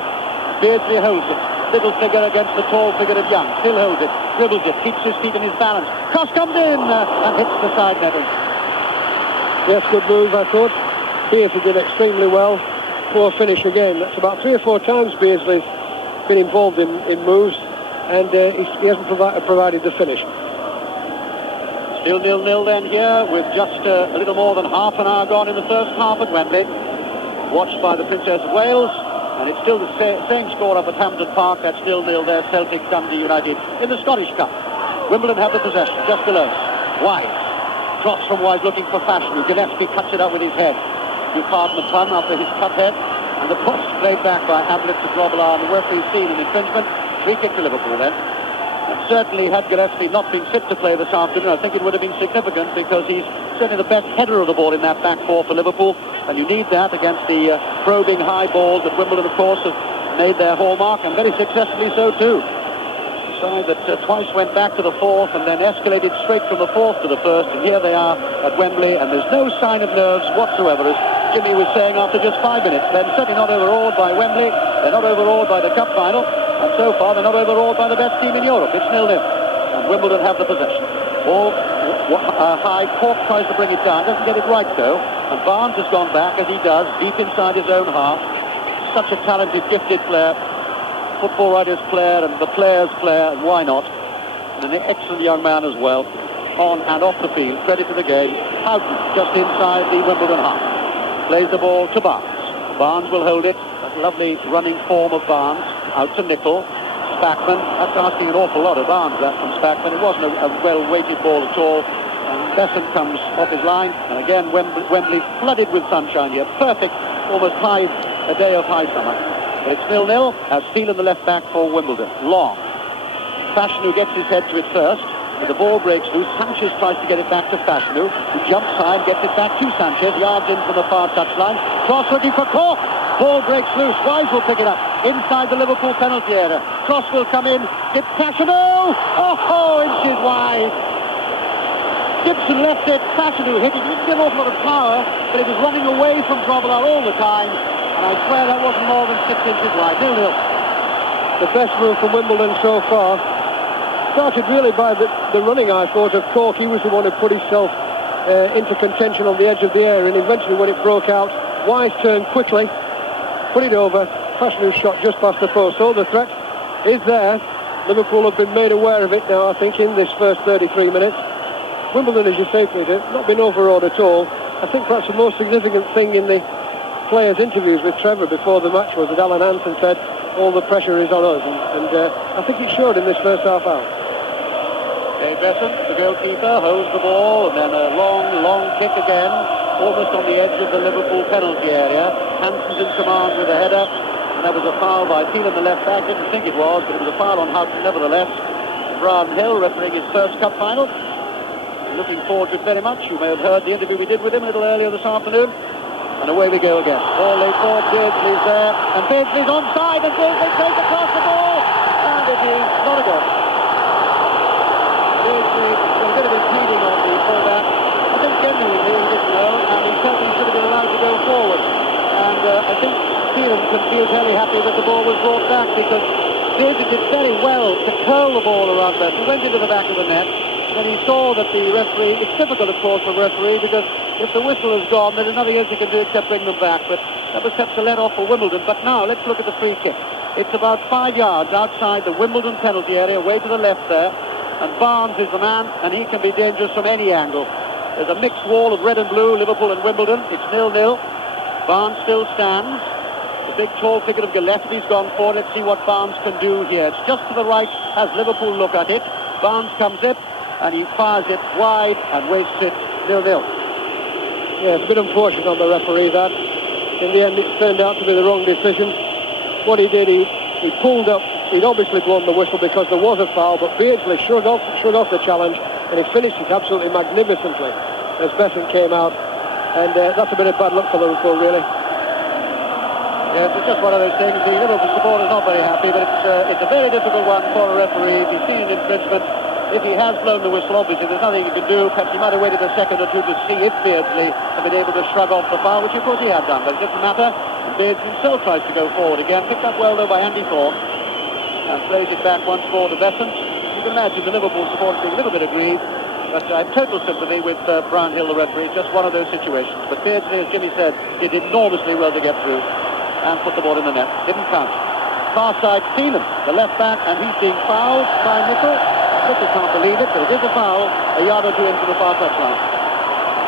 Beardsley holds it. Little figure against the tall figure of Young. Still holds it. Dribbles it. Keeps his feet and his balance. Cross comes in and hits the side netting. Yes, good move, I thought. Beardsley did extremely well. Poor finish again. That's about 3 or 4 times Beardsley's been involved in moves, and he hasn't provided the finish. Still 0-0 then here, with just a little more than half an hour gone in the first half at Wembley. Watched by the Princess of Wales, and it's still the same score up at Hampden Park. That's 0-0 there, Celtic Dundee United in the Scottish Cup. Wimbledon have the possession, just below us. Wise. Drops from Wise looking for Fashanu. Gillespie cuts it out with his head. You pardon the pun after his cut head. And the cross played back by Ablett to Grobbelaar, and the referee's seen an infringement. Free kick to Liverpool then. And certainly, had Gillespie not been fit to play this afternoon, I think it would have been significant, because he's certainly the best header of the ball in that back four for Liverpool. And you need that against the probing high balls that Wimbledon, of course, have made their hallmark, and very successfully so too. A side that twice went back to the fourth and then escalated straight from the fourth to the first, and here they are at Wembley, and there's no sign of nerves whatsoever, as Jimmy was saying after just 5 minutes. They're certainly not overawed by Wembley, they're not overawed by the cup final, and so far they're not overawed by the best team in Europe. It's 0-0, and Wimbledon have the possession. Ball high, Cork tries to bring it down, doesn't get it right though, and Barnes has gone back, as he does, deep inside his own half. Such a talented, gifted player, football writer's player and the player's player, and why not? And an excellent young man as well, on and off the field. Credit to the game. Houghton just inside the Wimbledon half. Plays the ball to Barnes. Barnes will hold it. That lovely running form of Barnes. Out to Nicol. Spackman. That's asking an awful lot of Barnes, that from Spackman. It wasn't a well-weighted ball at all. And Besant comes off his line. And again, Wembley flooded with sunshine here. Perfect, almost a day of high summer. But it's 0-0 as Phelan, the left back for Wimbledon. Long. Fashanu gets his head to it first. But the ball breaks loose. Sanchez tries to get it back to Fashanu, who jumps high and gets it back to Sanchez. Yards in from the far touchline. Cross looking for Cork. Ball breaks loose. Wise will pick it up inside the Liverpool penalty area. Cross will come in. It's Fashanu. Oh, inches wide. Gibson left it. Fashanu hit it. He didn't get an awful lot of power, but it was running away from Grobbelaar all the time. And I swear that wasn't more than 6 inches wide. 0-0. The best move from Wimbledon so far started really by the running, I thought, of Cork. He was the one who put himself into contention on the edge of the area, and eventually when it broke out, Wise turned quickly, put it over. Fashanu's shot just past the post. So the threat is there. Liverpool have been made aware of it now, I think, in this first 33 minutes. Wimbledon, as you say, Peter, not been overawed at all. I think perhaps the most significant thing in the players' interviews with Trevor before the match was that Alan Hansen said all the pressure is on us, and I think it showed in this first half hour. Dave Besant, the goalkeeper, holds the ball, and then a long kick again, almost on the edge of the Liverpool penalty area. Hansen's in command with a header, and that was a foul by Phelan, the left back. Didn't think it was, but it was a foul on Houghton nevertheless. Brian Hill refereeing his first cup final. Looking forward to it very much. You may have heard the interview we did with him a little earlier this afternoon. And away we go again. Ball laid forward, Beardsley's there, and Beardsley's onside, and Beardsley plays across the ball, and it is not a goal. Beardsley got a bit of a feeding on the fullback. I think genuinely he didn't know, and he felt he should have been allowed to go forward. And I think Phelan can feel very happy that the ball was brought back, because Beardsley did very well to curl the ball around there. He went into the back of the net. When he saw that the referee, it's difficult of course for a referee, because if the whistle is gone, there's nothing else he can do except bring them back. But that was kept to let off for Wimbledon. But now let's look at the free kick. It's about 5 yards outside the Wimbledon penalty area, way to the left there. And Barnes is the man, and he can be dangerous from any angle. There's a mixed wall of red and blue, Liverpool and Wimbledon. It's 0-0. Barnes still stands. The big tall figure of Gillespie's gone forward. Let's see what Barnes can do here. It's just to the right as Liverpool look at it. Barnes comes in, and he fires it wide and wastes it. 0-0. Yeah, it's a bit unfortunate on the referee that. In the end, it turned out to be the wrong decision. What he did, he pulled up. He'd obviously blown the whistle because there was a foul, but Beardsley shrugged off the challenge, and he finished it absolutely magnificently as Besant came out. And that's a bit of bad luck for Liverpool, really. Yes, it's just one of those things. The Liverpool supporter is not very happy, but it's a very difficult one for a referee. If he's seen an infringement, if he has blown the whistle, obviously there's nothing he can do. Perhaps he might have waited a second or two to see if Beardsley had been able to shrug off the foul, which of course he had done, but it doesn't matter. Beardsley himself tries to go forward again. Picked up well though by Andy Thorne, and plays it back once more to Besant. You can imagine the Liverpool supporters being a little bit aggrieved, but I have total sympathy with Brownhill, the referee. It's just one of those situations. But Beardsley, as Jimmy said, did enormously well to get through and put the ball in the net. Didn't count. Far side, Phelan, the left back, and he's being fouled by Nicol. Nicol can't believe it, but it is a foul a yard or two into the far touchline.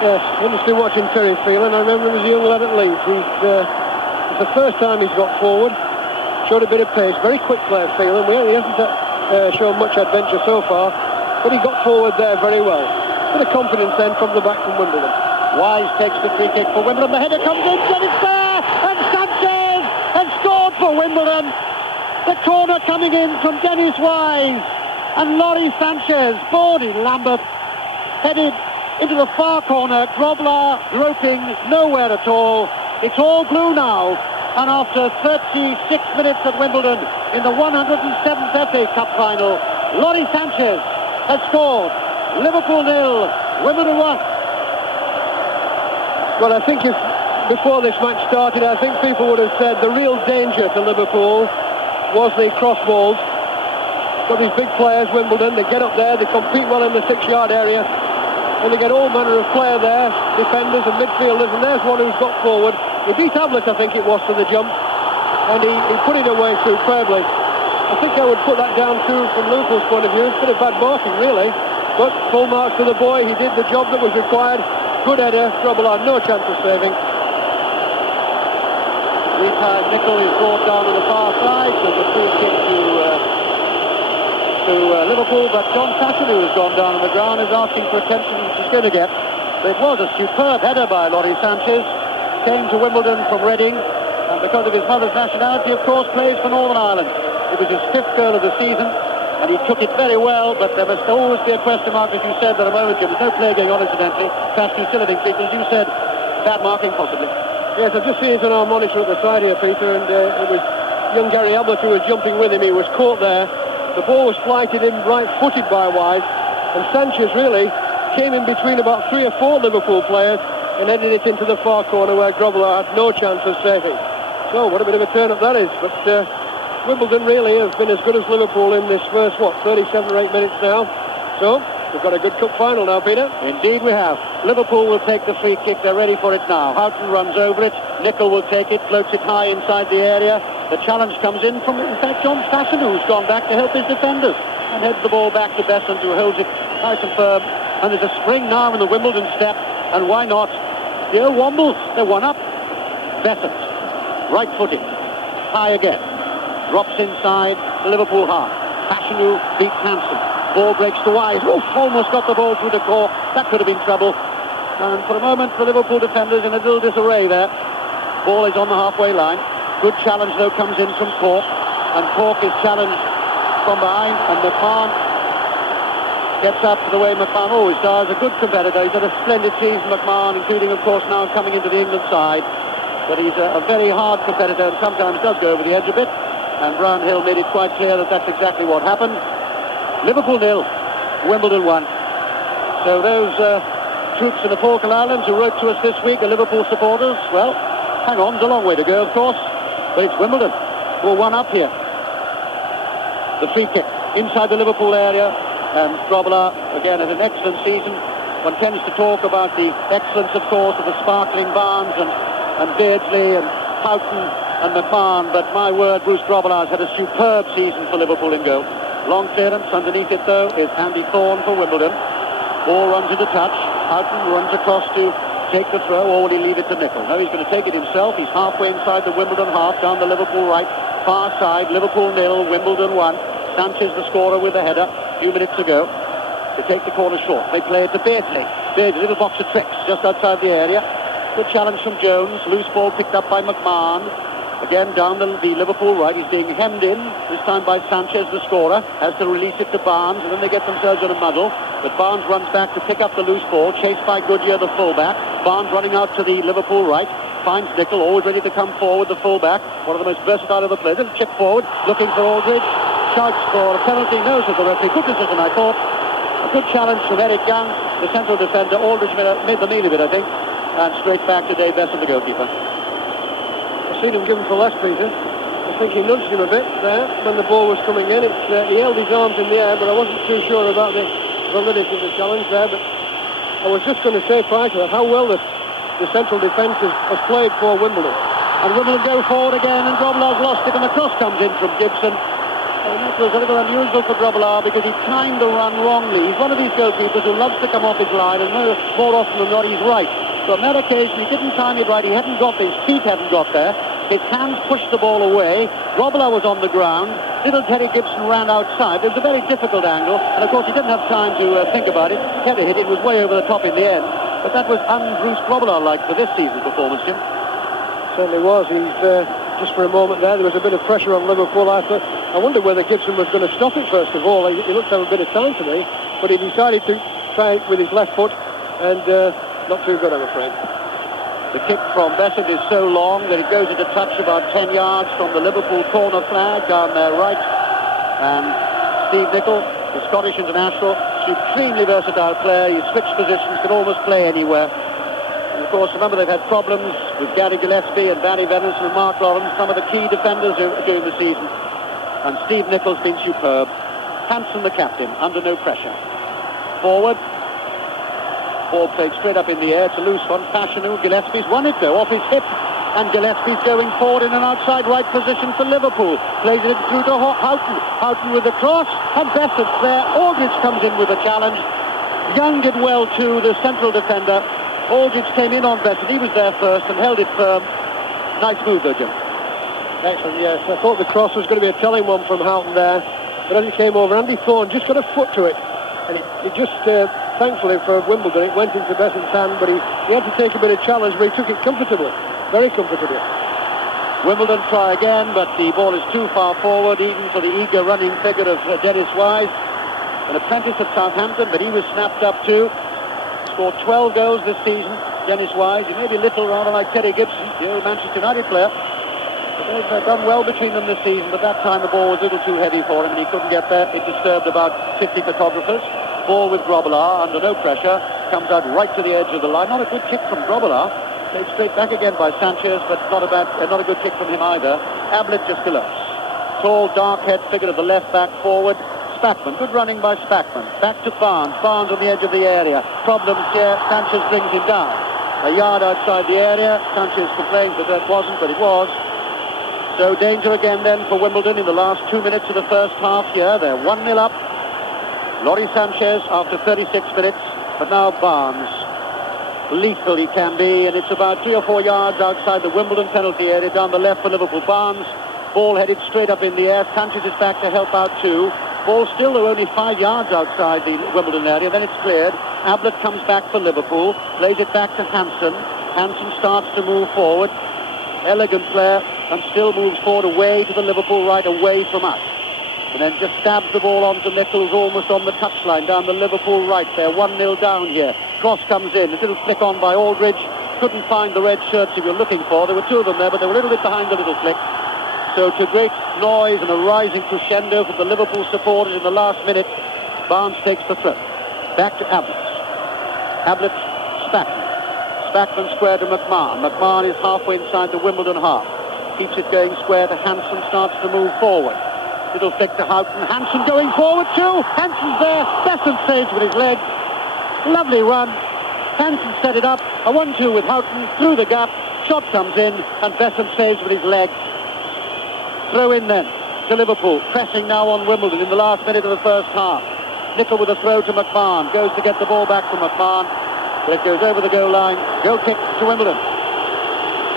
Yes, interesting watching Terry Phelan. I remember him as a young lad at Leeds. It's the first time he's got forward. Showed a bit of pace. Very quick player, Phelan. He hasn't shown much adventure so far, but he got forward there very well. Bit of confidence then from the back from Wimbledon. Wise takes the free kick for Wimbledon. The header comes in, and it's there! And Sanchez has scored for Wimbledon. The corner coming in from Dennis Wise. And Laurie Sanchez, born in Lambeth, headed into the far corner. Grobler groping nowhere at all. It's all blue now. And after 36 minutes at Wimbledon in the 107th FA Cup final, Laurie Sanchez has scored. Liverpool 0, Wimbledon 1. Well, I think if before this match started, I think people would have said the real danger to Liverpool was the cross balls. Got these big players, Wimbledon, they get up there, they compete well in the 6-yard area, and they get all manner of player there, defenders and midfielders, and there's one who's got forward. He beat Ablett, I think it was, to the jump, and he put it away superbly. I think I would put that down too from Liverpool's point of view. It's a bit of bad marking, really, but full marks to the boy. He did the job that was required. Good header. Trouble had no chance of saving. Meantime, Nicol is brought down on the far side, so the free kick to Liverpool, but John Sasson, who has gone down on the ground, is asking for attention to skin again. But it was a superb header by Laurie Sanchez. Came to Wimbledon from Reading, and because of his mother's nationality, of course, plays for Northern Ireland. It was his 5th goal of the season, and he took it very well, but there must always be a question mark, as you said at a moment, Jim. There's no play going on, incidentally. Past futility, as you said, bad marking possibly. Yes, I've just seen it on our monitor at the side here, Peter, and it was young Gary Ablett who was jumping with him. He was caught there. The ball was flighted in right-footed by Wise, and Sanchez really came in between about 3 or 4 Liverpool players and headed it into the far corner where Grobler had no chance of saving. So what a bit of a turn-up that is. But Wimbledon really have been as good as Liverpool in this first, 37 or 8 minutes now. So we've got a good cup final now, Peter. Indeed we have. Liverpool will take the free kick. They're ready for it now. Houghton runs over it. Nicol will take it, floats it high inside the area. The challenge comes in from, in fact, John Sasson, who's gone back to help his defenders and heads the ball back to Besant, who holds it nice and firm. And there's a spring now in the Wimbledon step, and why not? Here, Wombles, they're one up. Besant, right-footed, high again. Drops inside the Liverpool half. Fashanu beats Hansen. Ball breaks to Wise. Oof, almost got the ball through the cork. That could have been trouble. And for a moment, the Liverpool defenders in a little disarray there. Ball is on the halfway line. Good challenge, though, comes in from Cork. And Cork is challenged from behind. And McMahon gets up the way McMahon always does. A good competitor. He's had a splendid season, McMahon, including, of course, now coming into the England side. But he's a very hard competitor and sometimes does go over the edge a bit. And Brownhill made it quite clear that that's exactly what happened. Liverpool 0, Wimbledon 1. So those troops in the Falkland Islands who wrote to us this week are Liverpool supporters. Well, hang on, there's a long way to go, of course. But it's Wimbledon. We're 1 up here. The free kick inside the Liverpool area. And Grobler, again, had an excellent season. One tends to talk about the excellence, of course, of the sparkling Barnes and Beardsley and Houghton and McMahon, but my word, Bruce Grobler has had a superb season for Liverpool in goal. Long clearance, underneath it though is Andy Thorne for Wimbledon. Ball runs into touch. Houghton runs across to take the throw, or will he leave it to Nicol? No, he's going to take it himself. He's halfway inside the Wimbledon half, down the Liverpool right, far side. Liverpool 0, Wimbledon 1. Sanchez the scorer with the header a few minutes ago to take the corner short. They play it to Beardsley. Beardsley, little box of tricks just outside the area. Good challenge from Jones. Loose ball picked up by McMahon. Again, down the Liverpool right. He's being hemmed in, this time by Sanchez, the scorer. Has to release it to Barnes, and then they get themselves in a muddle. But Barnes runs back to pick up the loose ball, chased by Goodyear, the fullback. Barnes running out to the Liverpool right. Finds Nicol, always ready to come forward, the fullback. One of the most versatile of the players. Little chip forward, looking for Aldridge. Shouts for a penalty. No, says the referee. Good decision, I thought. A good challenge from Eric Young, the central defender. Aldridge made the meal of it, I think. And straight back to Dave Besson, the goalkeeper. I've seen him give him for less, Peter. I think he nudged him a bit there when the ball was coming in. He held his arms in the air, but I wasn't too sure about the validity of the challenge there. But I was just going to say prior to that how well the central defence has played for Wimbledon. And Wimbledon go forward again, and Grobbelaar's lost it, and the cross comes in from Gibson. And that was a little unusual for Grobbelaar because he timed the run wrongly. He's one of these goalkeepers who loves to come off his line, and more often than not he's right. So on that occasion, he didn't time it right. He hadn't got there. His feet hadn't got there. His hands pushed the ball away. Grobbelaar was on the ground. Little Terry Gibson ran outside. It was a very difficult angle. And, of course, he didn't have time to think about it. Terry hit it. Was way over the top in the end. But that was un-Bruce Grobbelaar-like for this season's performance, Jim. Certainly was. He's just for a moment there was a bit of pressure on Liverpool. I wonder whether Gibson was going to stop it first of all. He looked to have a bit of time to me. But he decided to try it with his left foot. And... not too good, I'm afraid. The kick from Besant is so long that it goes into touch about 10 yards from the Liverpool corner flag down their right. And Steve Nicol, the Scottish international, supremely versatile player. He switched positions, can almost play anywhere. And of course, remember they've had problems with Gary Gillespie and Barry Venison and Mark Lawrence, some of the key defenders during the season. And Steve Nicol's been superb. Hanson, the captain, under no pressure. Forward. Ball played straight up in the air. It's a loose one. Fashanu. Gillespie's won it though, off his hip. And Gillespie's going forward in an outside right position for Liverpool. Plays it through to Houghton. Houghton with the cross. And Besant's there. Aldridge comes in with a challenge. Young did well too, the central defender. Aldridge came in on Besant. He was there first and held it firm. Nice move though, Jim. Excellent, yes. I thought the cross was going to be a telling one from Houghton there. But as he came over, Andy Thorne just got a foot to it. And it just... thankfully for Wimbledon, it went into Besant's hand, but he had to take a bit of challenge, but he took it comfortably, very comfortably. Wimbledon try again, but the ball is too far forward, even for the eager running figure of Dennis Wise, an apprentice at Southampton, but he was snapped up too. Scored 12 goals this season, Dennis Wise. He may be little rather like Terry Gibson, the old Manchester United player. But they've done well between them this season, but that time the ball was a little too heavy for him, and he couldn't get there. It disturbed about 50 photographers. Ball with Grobbelaar under no pressure, comes out right to the edge of the line. Not a good kick from Grobbelaar. Played straight back again by Sanchez, but not a good kick from him either. Ablett just below. Tall, dark head figure of the left back forward. Spackman, good running by Spackman. Back to Barnes. Barnes on the edge of the area. Problems here. Sanchez brings him down. A yard outside the area. Sanchez complains that wasn't, but it was. So danger again then for Wimbledon in the last 2 minutes of the first half here. They're 1-0 up. Laurie Sanchez after 36 minutes, but now Barnes. Lethal he can be, and it's about 3 or 4 yards outside the Wimbledon penalty area down the left for Liverpool. Barnes, ball headed straight up in the air. Sanchez is back to help out too. Ball still though only 5 yards outside the Wimbledon area, then it's cleared. Ablett comes back for Liverpool, plays it back to Hanson. Hanson starts to move forward. Elegant player, and still moves forward away to the Liverpool right, away from us. And then just stabs the ball onto Nichols almost on the touchline down the Liverpool right. They're 1-0 down here. Cross comes in. A little flick on by Aldridge. Couldn't find the red shirts he was looking for. There were two of them there, but they were a little bit behind the little flick. So to great noise and a rising crescendo from the Liverpool supporters in the last minute, Barnes takes the throw. Back to Ablett. Ablett, Spackman. Spackman square to McMahon. McMahon is halfway inside the Wimbledon half. Keeps it going square to Hanson. Starts to move forward. Little flick to Houghton. Hanson going forward too. Hanson's there. Besant saves with his legs. Lovely run. Hanson set it up. A 1-2 with Houghton through the gap. Shot comes in and Besant saves with his legs. Throw in then to Liverpool. Pressing now on Wimbledon in the last minute of the first half. Nicol with a throw to McMahon. Goes to get the ball back from McMahon. But it goes over the goal line. Goal kick to Wimbledon.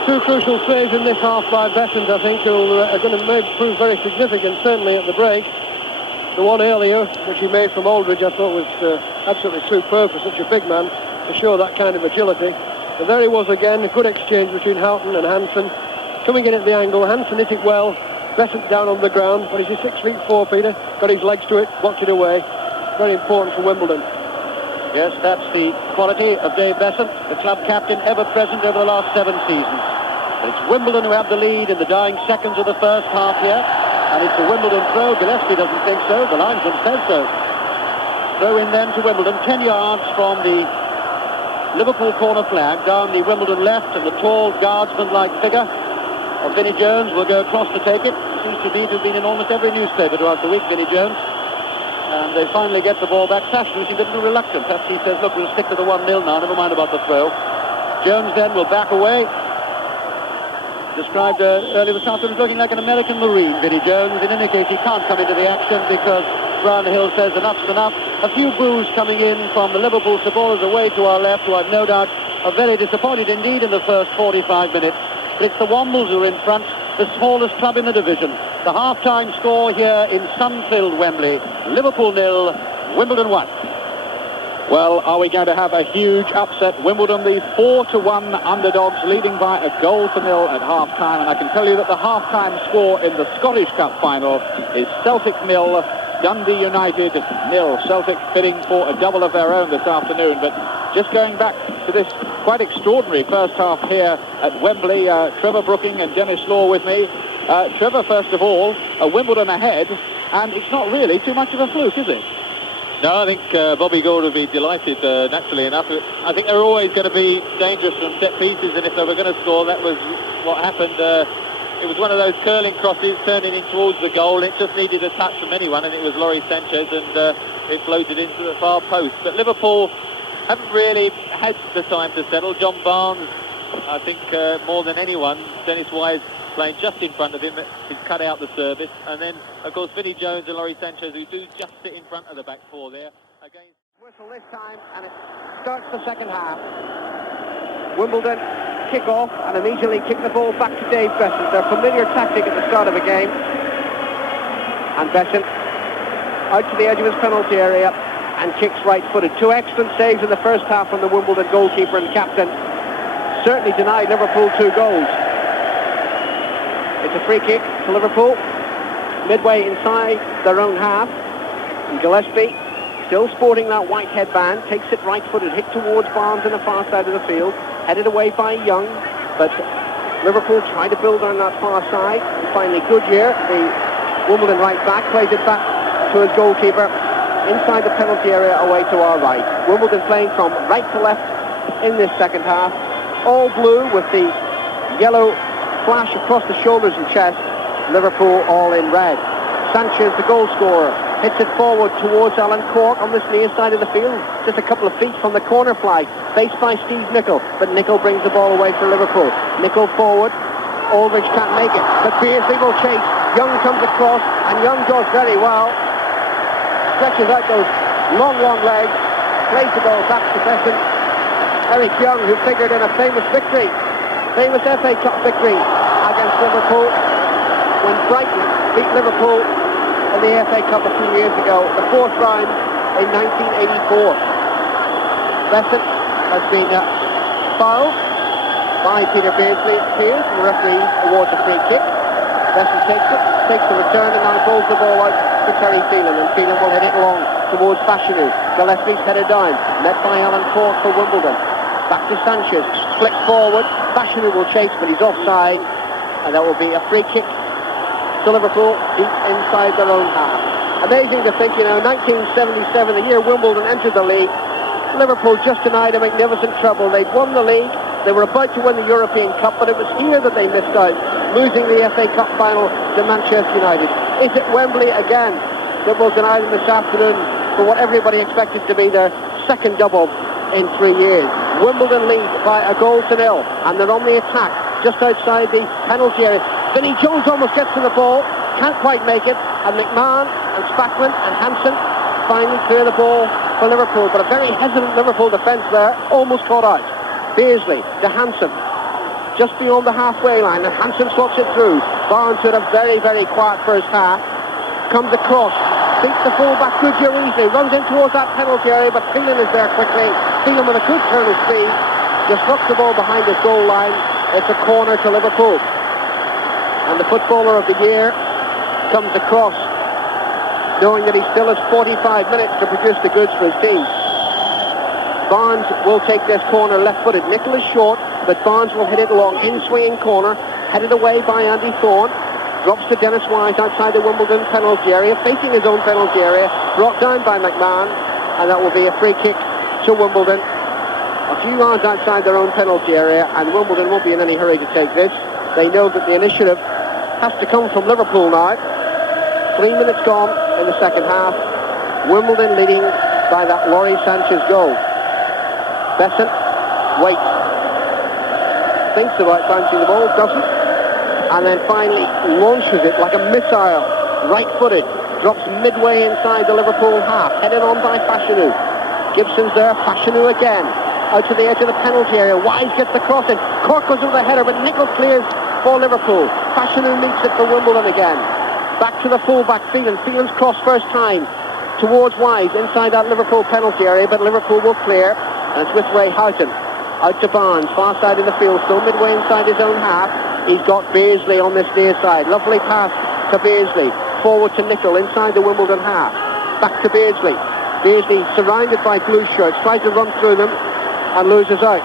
Two crucial saves in this half by Besant, I think, who are going to prove very significant, certainly at the break. The one earlier, which he made from Aldridge, I thought was absolutely superb for such a big man to show that kind of agility. But there he was again, a good exchange between Houghton and Hansen. Coming in at the angle, Hansen hit it well. Besant down on the ground, but he's 6'4", Peter. Got his legs to it, blocked it away. Very important for Wimbledon. Yes, that's the quality of Dave Besant, the club captain ever present over the last 7 seasons. But it's Wimbledon who have the lead in the dying seconds of the first half here. And it's a Wimbledon throw. Gillespie doesn't think so. The linesman says so. Throw in then to Wimbledon, 10 yards from the Liverpool corner flag, down the Wimbledon left, and the tall guardsman-like figure of Vinnie Jones will go across to take it. Seems to me to have been in almost every newspaper throughout the week, Vinnie Jones. And they finally get the ball back. Sashnu seemed a little reluctant. Perhaps he says, look, we'll stick to the 1-0 now, never mind about the throw. Jones then will back away. Described earlier this afternoon as looking like an American Marine, Vinnie Jones. In any case, he can't come into the action because Brownhill says enough's enough. A few boos coming in from the Liverpool supporters away to our left, who are no doubt are very disappointed indeed in the first 45 minutes. But it's the Wombles who are in front, the smallest club in the division. The half-time score here in sun-filled Wembley. Liverpool 0, Wimbledon 1. Well, are we going to have a huge upset? Wimbledon, the 4-1 underdogs, leading by a goal to nil at half-time. And I can tell you that the half-time score in the Scottish Cup final is Celtic 0, Dundee United 0. Celtic bidding for a double of their own this afternoon. But just going back to this quite extraordinary first half here at Wembley, Trevor Brooking and Dennis Law with me. Trevor, first of all, Wimbledon ahead, and it's not really too much of a fluke, is it? No, I think Bobby Gould would be delighted, naturally enough. I think they're always going to be dangerous from set pieces, and if they were going to score, that was what happened. It was one of those curling crosses turning in towards the goal. It just needed a touch from anyone, and it was Laurie Sanchez, and it floated into the far post. But Liverpool haven't really had the time to settle. John Barnes, I think, more than anyone, Dennis Wise playing just in front of him, he's cut out the service. And then, of course, Vinnie Jones and Laurie Sanchez, who do just sit in front of the back four there. Against whistle this time, and it starts the second half. Wimbledon kick off and immediately kick the ball back to Dave Besant. Their familiar tactic at the start of a game. And Besant out to the edge of his penalty area and kicks right-footed. 2 excellent saves in the first half from the Wimbledon goalkeeper and captain. Certainly denied Liverpool 2 goals. It's a free kick to Liverpool, midway inside their own half. And Gillespie, still sporting that white headband, takes it right-footed, hit towards Barnes on the far side of the field, headed away by Young, but Liverpool tried to build on that far side. And finally Goodyear, the Wimbledon right back, plays it back to his goalkeeper inside the penalty area away to our right. Wimbledon playing from right to left in this second half. All blue with the yellow flash across the shoulders and chest. Liverpool all in red. Sanchez, the goal scorer, hits it forward towards Alan Cork on this near side of the field, just a couple of feet from the corner flag, faced by Steve Nicol, but Nicol brings the ball away for Liverpool. Nicol forward, Aldridge can't make it, but Beardsley will chase. Young comes across, and Young does very well. Stretches out those long legs, plays the ball back to Besant. Eric Young, who figured in a famous FA Cup victory against Liverpool when Brighton beat Liverpool in the FA Cup a few years ago, the 4th round in 1984. Besant has been fouled by Peter Beardsley. It appears, and the referee awards a free kick. Besant takes the return, and now pulls the ball out for Terry Phelan, and Phelan will hit it long towards Fashanu. Gillespie's headed down, met by Alan Cork for Wimbledon. Back to Sanchez, flick forward. Fashanu will chase, but he's offside, and that will be a free kick to Liverpool deep inside their own half. Amazing to think, 1977, the year Wimbledon entered the league, Liverpool just denied a magnificent treble. They'd won the league, they were about to win the European Cup, but it was here that they missed out, losing the FA Cup final to Manchester United. Is it Wembley again that will deny them this afternoon for what everybody expected to be their second double in 3 years? Wimbledon lead by a goal to nil, and they're on the attack just outside the penalty area. Vinnie Jones almost gets to the ball, can't quite make it, and McMahon and Spackman and Hansen finally clear the ball for Liverpool, but a very hesitant Liverpool defence there, almost caught out. Beardsley to Hansen, just beyond the halfway line, and Hansen slots it through. Barnes, who had a very, very quiet first half, comes across, beats the full-back Goodyear easily, runs in towards that penalty area, but Phelan is there quickly. Phelan with a good turn of speed, disrupts the ball behind his goal line. It's a corner to Liverpool. And the footballer of the year comes across knowing that he still has 45 minutes to produce the goods for his team. Barnes will take this corner left-footed. Nicol is short, but Barnes will hit it long. In-swinging corner, headed away by Andy Thorne. Drops to Dennis Wise outside the Wimbledon penalty area, facing his own penalty area. Brought down by McMahon, and that will be a free kick to Wimbledon. A few yards outside their own penalty area, and Wimbledon won't be in any hurry to take this. They know that the initiative has to come from Liverpool now. 3 minutes gone in the second half. Wimbledon leading by that Laurie Sanchez goal. Besant waits. Thinks about bouncing the ball, doesn't. And then finally launches it like a missile. Right-footed. Drops midway inside the Liverpool half. Headed on by Fashanu. Gibson's there. Fashanu again. Out to the edge of the penalty area. Wise gets the cross in. Cork goes over the header, but Nicol clears for Liverpool. Fashanu meets it for Wimbledon again. Back to the full-back Phelan. Phelan's cross first time towards Wise inside that Liverpool penalty area, but Liverpool will clear. And it's with Ray Houghton. Out to Barnes, far side of the field, still midway inside his own half. He's got Beardsley on this near side. Lovely pass to Beardsley. Forward to Nicol inside the Wimbledon half. Back to Beardsley. Beardsley surrounded by blue shirts, tries to run through them and loses out.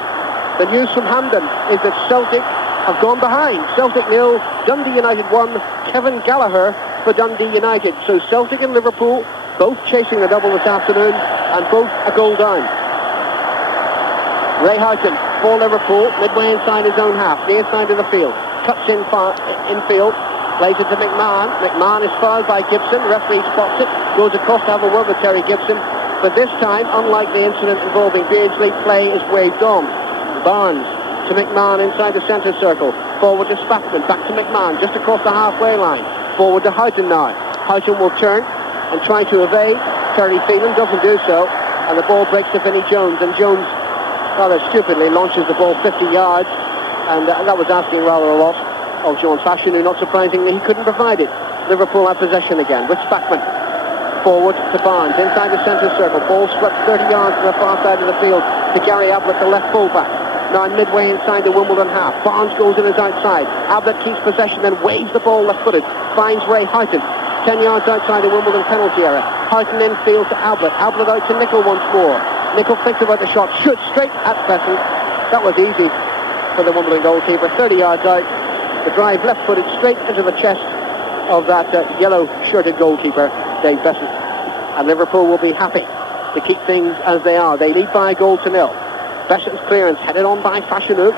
The news from Hampden is that Celtic have gone behind. Celtic 0, Dundee United 1, Kevin Gallagher for Dundee United. So Celtic and Liverpool both chasing the double this afternoon and both a goal down. Ray Houghton for Liverpool, midway inside his own half, near side of the field. Cuts in infield, plays it to McMahon. McMahon is fouled by Gibson. Referee spots it, goes across to have a word with Terry Gibson. But this time, unlike the incident involving Beardsley, play is waved on. Barnes to McMahon inside the centre circle. Forward to Spackman, back to McMahon, just across the halfway line. Forward to Houghton now. Houghton will turn and try to evade. Terry Phelan doesn't do so, and the ball breaks to Vinnie Jones, and Jones rather stupidly launches the ball 50 yards, and that was asking rather a lot of John Fashanu. Not surprisingly, he couldn't provide it. Liverpool have possession again with Spackman. Forward to Barnes, inside the centre circle. Ball swept 30 yards to the far side of the field to Gary Ablett, the left fullback. Now midway inside the Wimbledon half. Barnes goes in his outside. Ablett keeps possession, then waves the ball left-footed. Finds Ray Houghton. 10 yards outside the Wimbledon penalty area. Houghton infield to Ablett. Ablett out to Nicol once more. Nicol thinks about the shot. Shoots straight at Besant. That was easy for the Wimbledon goalkeeper. 30 yards out. The drive left-footed straight into the chest of that yellow-shirted goalkeeper, Dave Besant. And Liverpool will be happy to keep things as they are. They lead by a goal to nil. Besant's clearance headed on by Fashanu.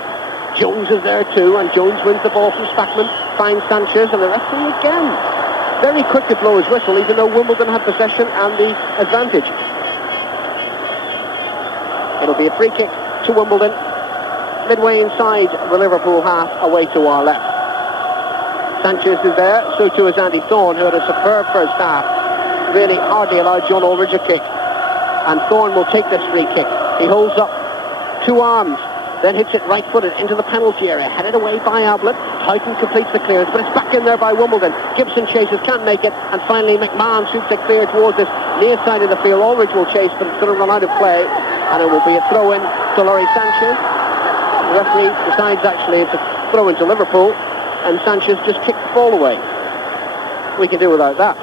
Jones is there too, and Jones wins the ball from Spackman. Finds Sanchez, and the referee again very quick to blow his whistle, even though Wimbledon had possession and the advantage. It'll be a free kick to Wimbledon, midway inside the Liverpool half, away to our left. Sanchez is there, so too is Andy Thorne, who had a superb first half. Really hardly allowed John Aldridge a kick. And Thorne will take this free kick. He holds up two arms, then hits it right-footed into the penalty area, headed away by Ablett. Houghton completes the clearance, but it's back in there by Wimbledon. Gibson chases, can't make it, and finally McMahon shoots it clear towards this near side of the field. Aldridge will chase, but it's going to run out of play, and it will be a throw-in to Laurie Sanchez. The referee decides actually it's a throw-in to Liverpool, and Sanchez just kicked the ball away. We can do without that.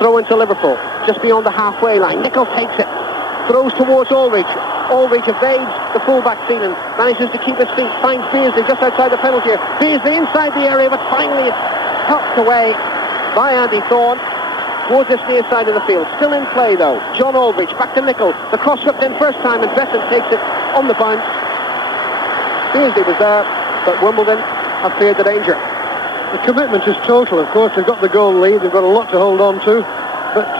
Throw-in to Liverpool, just beyond the halfway line. Nicol takes it, throws towards Aldridge. Aldridge evades the fullback Phelan, manages to keep his feet, finds Beardsley just outside the penalty area. Beardsley inside the area, but finally it's helped away by Andy Thorne towards this near side of the field. Still in play though. John Aldridge back to Nicol. The cross swept in first time, and Besant takes it on the bounce. Beardsley was there, but Wimbledon have cleared the danger. The commitment is total, of course. They've got the goal lead, they've got a lot to hold on to, but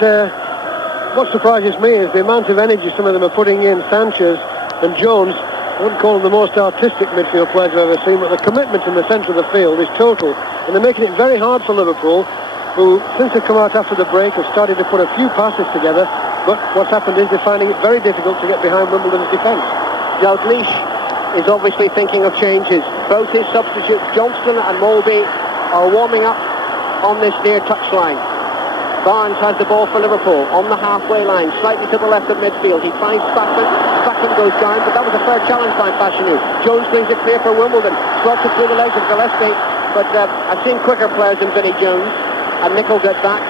what surprises me is the amount of energy some of them are putting in. Sanchez and Jones, I wouldn't call them the most artistic midfield players I've ever seen, but the commitment in the centre of the field is total. And they're making it very hard for Liverpool, who, since they've come out after the break, have started to put a few passes together. But what's happened is they're finding it very difficult to get behind Wimbledon's defence. Dalglish is obviously thinking of changes. Both his substitutes, Johnston and Molby, are warming up on this near touchline. Barnes has the ball for Liverpool on the halfway line, slightly to the left of midfield. He finds Spackman. Spackman goes down, but that was a fair challenge by Fashanu. Jones brings it clear for Wimbledon. Slots it through the legs of Gillespie, but I've seen quicker players than Vinnie Jones. And Nicol gets back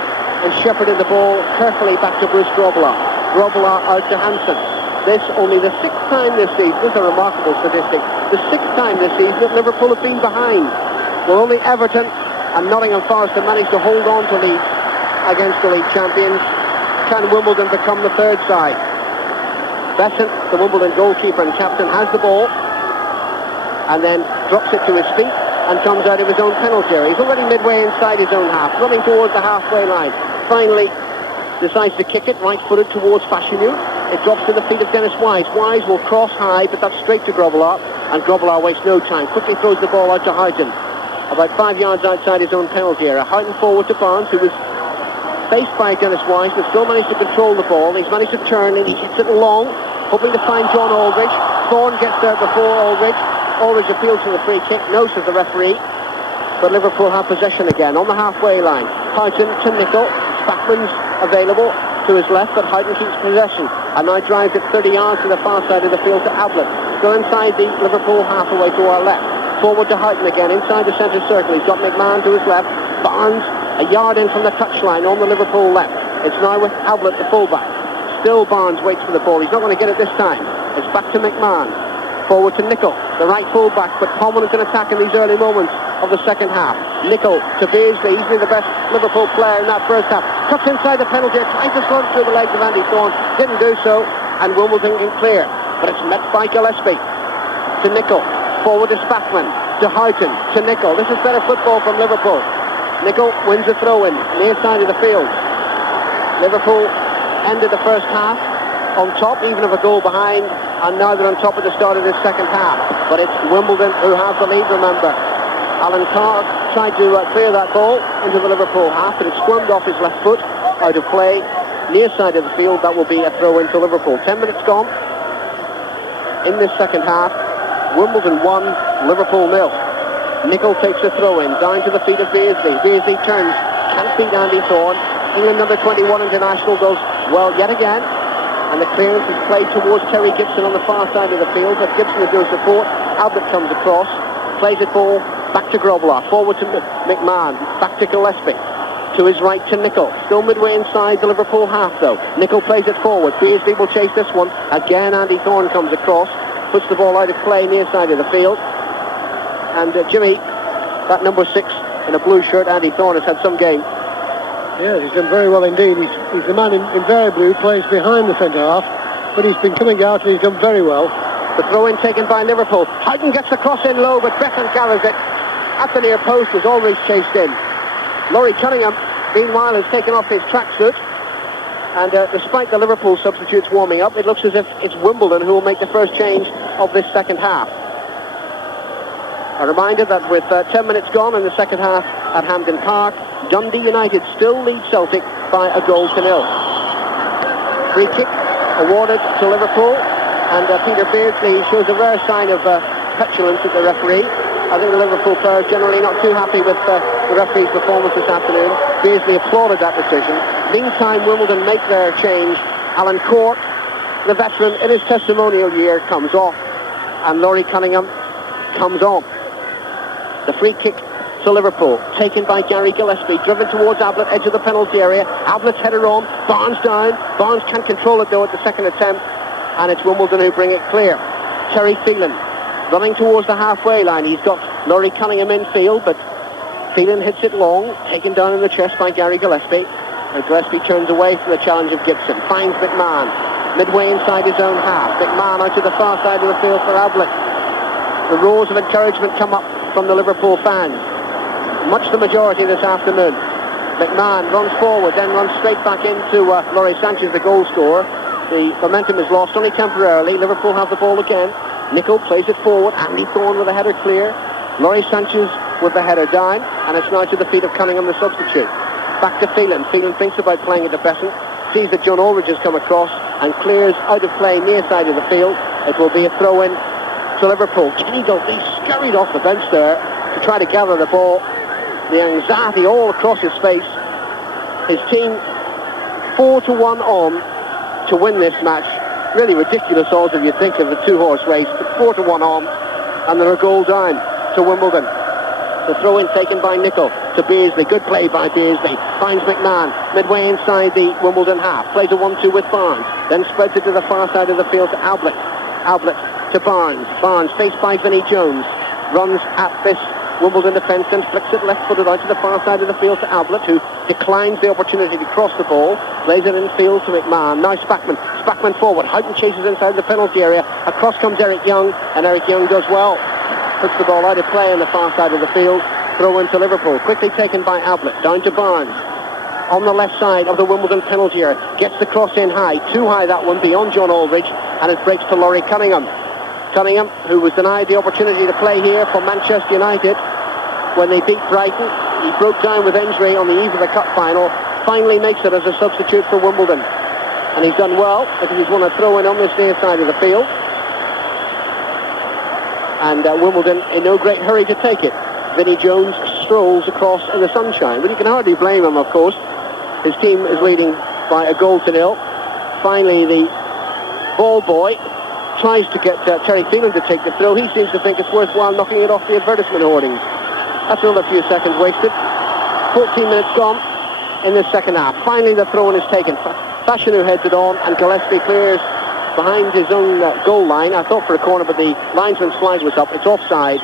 and shepherded the ball carefully back to Bruce Grobbelaar. Grobbelaar out to Hansen. This only the 6th time this season. This is a remarkable statistic. The 6th time this season that Liverpool have been behind. Well, only Everton and Nottingham Forest have managed to hold on to leads against the league champions. Can Wimbledon become the 3rd side? Besant, the Wimbledon goalkeeper and captain, has the ball and then drops it to his feet and comes out of his own penalty area. He's already midway inside his own half, running towards the halfway line. Finally decides to kick it right-footed towards Fashanu. It drops to the feet of Dennis Wise. Wise will cross high, but that's straight to Grobbelaar, and Grobbelaar wastes no time. Quickly throws the ball out to Houghton, about 5 yards outside his own penalty area. Houghton forward to Barnes, who was faced by Dennis Wise, but still managed to control the ball. He's managed to turn and he hits it long, hoping to find John Aldridge. Thorne gets there before Aldridge. Aldridge appeals to the free kick. No, says the referee. But Liverpool have possession again on the halfway line. Houghton to Nicol. Spackman's available to his left, but Houghton keeps possession and now drives it 30 yards to the far side of the field to Ablett. Go inside the Liverpool half away to our left. Forward to Houghton again, inside the centre circle. He's got McMahon to his left. Barnes a yard in from the touchline on the Liverpool left. It's now with Ablett, the fullback. Still Barnes waits for the ball. He's not going to get it this time. It's back to McMahon. Forward to Nicol, the right fullback, but prominent in attack in these early moments of the second half. Nicol to Beasley, easily the best Liverpool player in that first half. Cuts inside the penalty, tries to slot through the legs of Andy Thorne. Didn't do so, and Wimbledon can clear. But it's met by Gillespie. To Nicol, forward to Spackman, to Houghton, to Nicol. This is better football from Liverpool. Nicol wins a throw-in, near side of the field. Liverpool ended the first half on top, even of a goal behind, and now they're on top at the start of this second half. But it's Wimbledon who have the lead, remember. Alan Carr tried to clear that ball into the Liverpool half, but it squirmed off his left foot, out of play, near side of the field. That will be a throw-in to Liverpool. 10 minutes gone in this second half. Wimbledon 1, Liverpool 0. Nicol takes a throw-in, down to the feet of Beasley. Beasley turns, can't beat Andy Thorne. England number 21 international does well yet again. And the clearance is played towards Terry Gibson on the far side of the field, but Gibson has no support. Ablett comes across, plays it ball back to Grobbelaar, forward to McMahon, back to Gillespie, to his right to Nicol. Still midway inside the Liverpool half though. Nicol plays it forward. Beasley will chase this one. Again Andy Thorne comes across, puts the ball out of play near side of the field. And Jimmy, that number 6 in a blue shirt, Andy Thorne, has had some game. Yes, he's done very well indeed. He's the man in very blue, plays behind the centre half, but he's been coming out and he's done very well. The throw-in taken by Liverpool. Houghton gets the cross in low, but Besant gathers it at the near post as Aldridge chased in. Laurie Cunningham, meanwhile, has taken off his tracksuit, and despite the Liverpool substitutes warming up, it looks as if it's Wimbledon who will make the first change of this second half. A reminder that with 10 minutes gone in the second half at Hampden Park, Dundee United still lead Celtic by a goal to 0. Free kick awarded to Liverpool, and Peter Beardsley shows a rare sign of petulance at the referee. I think the Liverpool players generally not too happy with the referee's performance this afternoon. Beardsley applauded that decision. Meantime, Wimbledon make their change. Alan Cork, the veteran in his testimonial year, comes off, and Laurie Cunningham comes on. The free kick to Liverpool, taken by Gary Gillespie, driven towards Ablett, edge of the penalty area. Ablett's header on, Barnes down. Barnes can't control it though at the second attempt, and it's Wimbledon who bring it clear. Terry Phelan running towards the halfway line. He's got Laurie Cunningham in field, but Phelan hits it long, taken down in the chest by Gary Gillespie, and Gillespie turns away from the challenge of Gibson, finds McMahon midway inside his own half. McMahon out to the far side of the field for Ablett. The roars of encouragement come up from the Liverpool fans, much the majority this afternoon. McMahon runs forward, then runs straight back into Laurie Sanchez, the goal scorer. The momentum is lost only temporarily. Liverpool have the ball again. Nicol plays it forward. Andy Thorne with a header clear. Laurie Sanchez with the header down, and it's now to the feet of Cunningham, the substitute. Back to Phelan. Phelan thinks about playing it to Besant, sees that John Aldridge has come across and clears out of play near side of the field. It will be a throw-in to Liverpool. Kenny Dalton scurried off the bench there to try to gather the ball. The anxiety all across his face. His team 4-1 on to win this match, really ridiculous odds if you think of the two-horse race. 4-1 on, and they're a goal down to Wimbledon. The throw-in taken by Nicol to Beardsley. Good play by Beardsley. Finds McMahon midway inside the Wimbledon half. Plays a 1-2 with Barnes. Then spreads it to the far side of the field to Ablett. Ablett to Barnes. Barnes faced by Vinnie Jones. Runs at this Wimbledon defence, then flicks it left-footed out to the far side of the field to Ablett, who declines the opportunity to cross the ball. Plays it infield to McMahon. Now Spackman. Spackman forward. Houghton chases inside the penalty area. Across comes Eric Young, and Eric Young does well. Puts the ball out of play on the far side of the field. Throw into Liverpool. Quickly taken by Ablett. Down to Barnes. On the left side of the Wimbledon penalty area. Gets the cross in high. Too high, that one, beyond John Aldridge. And it breaks to Laurie Cunningham. Cunningham, who was denied the opportunity to play here for Manchester United when they beat Brighton. He broke down with injury on the eve of the cup final. Finally makes it as a substitute for Wimbledon. And he's done well because he's won a throw-in on this near side of the field. And Wimbledon in no great hurry to take it. Vinnie Jones strolls across in the sunshine. But you can hardly blame him, of course. His team is leading by a 0-0. Finally, the ball boy tries to get Terry Phelan to take the throw. He seems to think it's worthwhile knocking it off the advertisement hoardings. That's another few seconds wasted. 14 minutes gone in the second half. Finally, the throw-in is taken. Fashanu heads it on, and Gillespie clears behind his own goal line. I thought for a corner, but the linesman's flag was up. It's offside,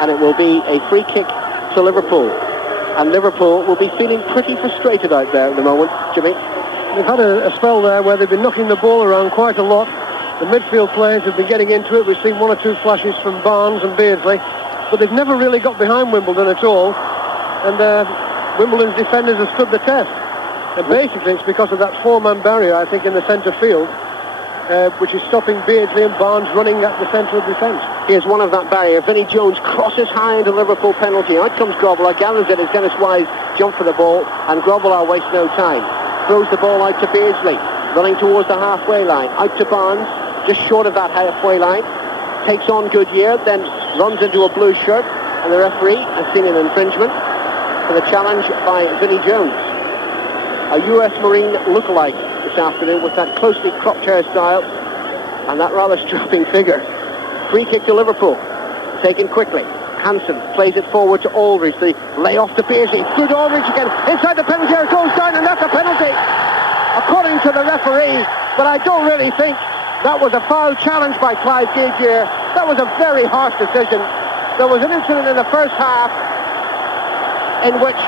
and it will be a free kick to Liverpool. And Liverpool will be feeling pretty frustrated out there at the moment, Jimmy. They've had a spell there where they've been knocking the ball around quite a lot. The midfield players have been getting into it. We've seen one or two flashes from Barnes and Beardsley, but they've never really got behind Wimbledon at all. And Wimbledon's defenders have stood the test. And basically it's because of that four-man barrier, I think, in the centre field, which is stopping Beardsley and Barnes running at the centre of defence. Here's one of that barrier. Vinnie Jones crosses high into Liverpool penalty. Out comes Grobbelaar, gathers it as Dennis Wise jump for the ball, and Grobbelaar wastes no time. Throws the ball out to Beardsley, running towards the halfway line. Out to Barnes, just short of that halfway line. Takes on Goodyear, then runs into a blue shirt, and the referee has seen an infringement for the challenge by Vinnie Jones. A US Marine lookalike this afternoon with that closely cropped hairstyle and that rather strapping figure. Free kick to Liverpool, taken quickly. Hansen plays it forward to Aldridge. The layoff to Beardsley. Good Aldridge again. Inside the penalty area, goes down, and that's a penalty, according to the referee. But I don't really think that was a foul challenge by Clive Goodyear. That was a very harsh decision. There was an incident in the first half in which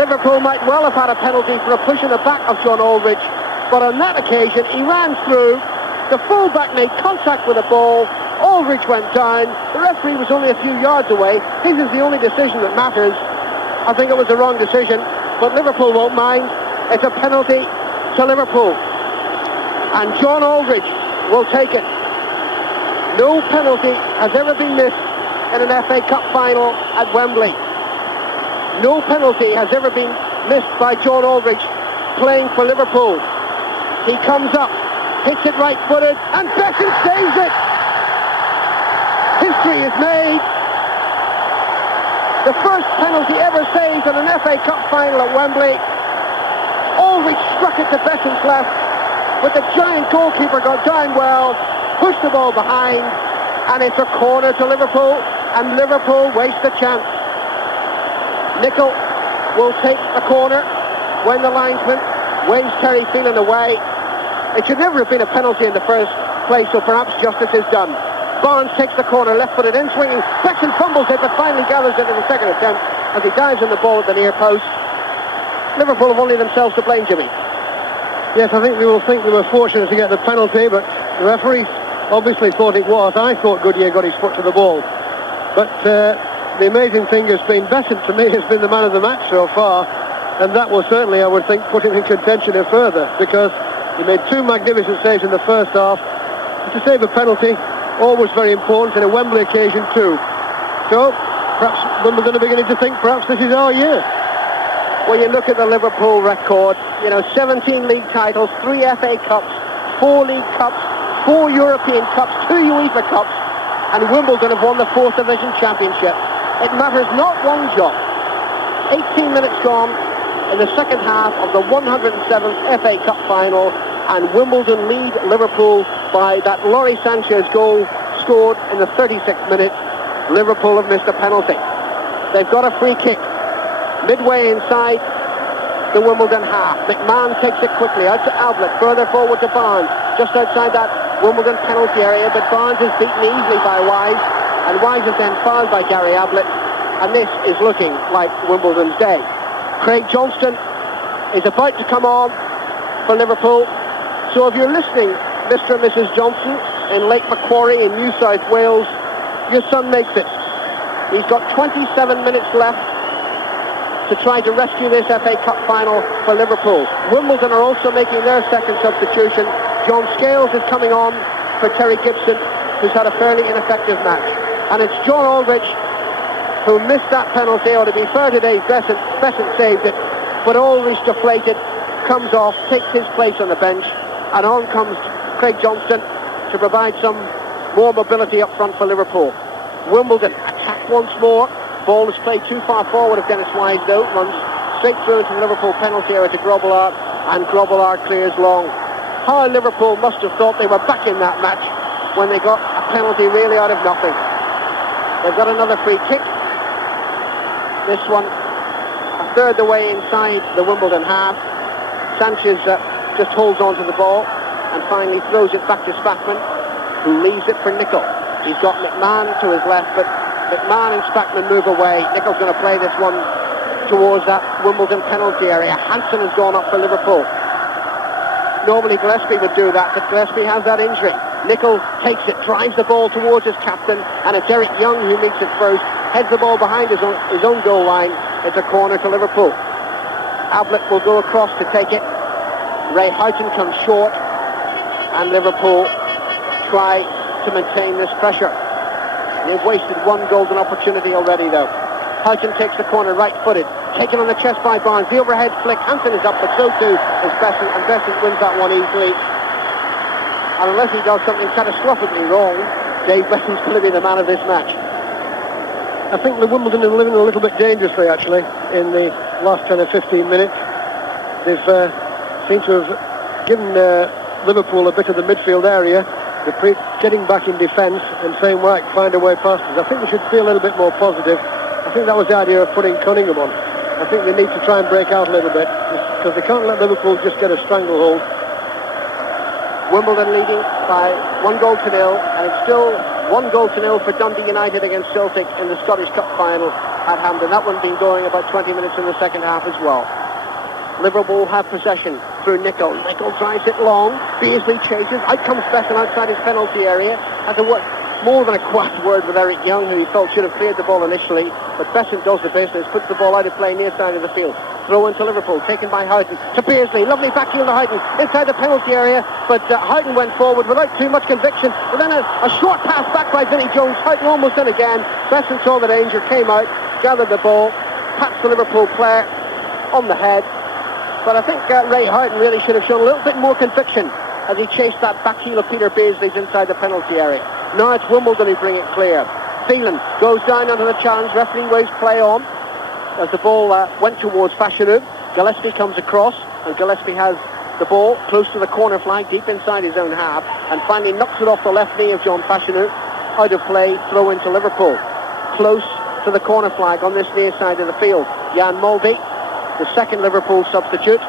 Liverpool might well have had a penalty for a push in the back of John Aldridge. But on that occasion, he ran through. The full-back made contact with the ball. Aldridge went down. The referee was only a few yards away. His is the only decision that matters. I think it was the wrong decision, but Liverpool won't mind. It's a penalty to Liverpool. And John Aldridge will take it. No penalty has ever been missed in an FA Cup final at Wembley. No penalty has ever been missed by John Aldridge playing for Liverpool. He comes up, hits it right-footed, and Beckham saves it. History is made. The first penalty ever saved in an FA Cup final at Wembley. Aldridge struck it to Besant's left, but the giant goalkeeper got down well, pushed the ball behind, and it's a corner to Liverpool, and Liverpool waste a chance. Nicol will take a corner when the linesman waves Terry Phelan away. It should never have been a penalty in the first place, so perhaps justice is done. Barnes takes the corner, left-footed in, swinging. Beckton fumbles it, but finally gathers it in the second attempt as he dives in the ball at the near post. Liverpool have only themselves to blame, Jimmy. Yes, I think they will think they were fortunate to get the penalty, but the referee obviously thought it was. I thought Goodyear got his foot to the ball. But the amazing thing has been, Besant to me has been the man of the match so far, and that will certainly, I would think, put him in contention further, because he made two magnificent saves in the first half. And to save a penalty, always very important, in a Wembley occasion too. So perhaps Wimbledon are beginning to think perhaps this is our year. Well, you look at the Liverpool record, 17 league titles, 3 FA Cups, 4 League Cups, 4 European Cups, 2 UEFA Cups, and Wimbledon have won the 4th Division Championship. It matters not one jot. 18 minutes gone in the second half of the 107th FA Cup final, and Wimbledon lead Liverpool by that Laurie Sanchez goal scored in the 36th minute. Liverpool have missed a penalty. They've got a free kick midway inside the Wimbledon half. McMahon takes it quickly out to Ablett, further forward to Barnes, just outside that Wimbledon penalty area, but Barnes is beaten easily by Wise, and Wise is then fouled by Gary Ablett, and this is looking like Wimbledon's day. Craig Johnston is about to come on for Liverpool, so if you're listening, Mr. and Mrs. Johnson, in Lake Macquarie in New South Wales, your son makes it. He's got 27 minutes left to try to rescue this FA Cup final for Liverpool. Wimbledon are also making their second substitution. John Scales is coming on for Terry Gibson, who's had a fairly ineffective match. And it's John Aldrich who missed that penalty, or to be fair to Dave Besant saved it, but Aldrich deflated, comes off, takes his place on the bench, and on comes Craig Johnston to provide some more mobility up front for Liverpool. Wimbledon attack once more. Ball is played too far forward of Dennis Wise, though. Runs straight through into the Liverpool penalty area to Grobbelaar, and Grobbelaar clears long. How Liverpool must have thought they were back in that match when they got a penalty really out of nothing. They've got another free kick. This one a third the way inside the Wimbledon half. Sanchez just holds on to the ball and finally throws it back to Spackman, who leaves it for Nicol. He's got McMahon to his left, but McMahon and Spackman move away. Nicol's going to play this one towards that Wimbledon penalty area. Hansen has gone up for Liverpool. Normally Gillespie would do that, but Gillespie has that injury. Nicol takes it, drives the ball towards his captain, and it's Eric Young who makes it first, heads the ball behind his own goal line. It's a corner to Liverpool. Ablett will go across to take it. Ray Houghton comes short, and Liverpool try to maintain this pressure. They've wasted one golden opportunity already, though. Houghton takes the corner right-footed, taken on the chest by Barnes. The overhead flick. Hansen is up, but so too is Besant, and Besant wins that one easily. And unless he does something catastrophically wrong, Dave Besant's going to be the man of this match. I think the Wimbledon are living a little bit dangerously, actually, in the last 10 or 15 minutes. They've seemed to have given Liverpool a bit of the midfield area. They're getting back in defence and saying, right, find a way past us. I think we should be a little bit more positive. I think that was the idea of putting Cunningham on. I think they need to try and break out a little bit, because they can't let Liverpool just get a stranglehold. Wimbledon leading by 1-0, and it's still 1-0 for Dundee United against Celtic in the Scottish Cup final at Hampden. That one's been going about 20 minutes in the second half as well. Liverpool have possession through Nicol. Nicol drives it long. Beasley chases. Out comes Besant outside his penalty area. Has a more than a quiet word with Eric Young, who he felt should have cleared the ball initially. But Besant does the business, puts the ball out of play near side of the field. Throw into Liverpool, taken by Houghton to Beasley. Lovely back heel to Houghton inside the penalty area, but Houghton went forward without too much conviction. But then a short pass back by Vinnie Jones. Houghton almost done again. Besant saw the danger, came out, gathered the ball, pats the Liverpool player on the head. But I think Ray Houghton really should have shown a little bit more conviction as he chased that back heel of Peter Beasley's inside the penalty area. Now it's Wimbledon who bring it clear. Phelan goes down under the challenge. Referee waves play on as the ball went towards Fashanu. Gillespie comes across, and Gillespie has the ball close to the corner flag, deep inside his own half, and finally knocks it off the left knee of John Fashanu. Out of play, throw into Liverpool. Close to the corner flag on this near side of the field. Jan Mulvey, the second Liverpool substitute,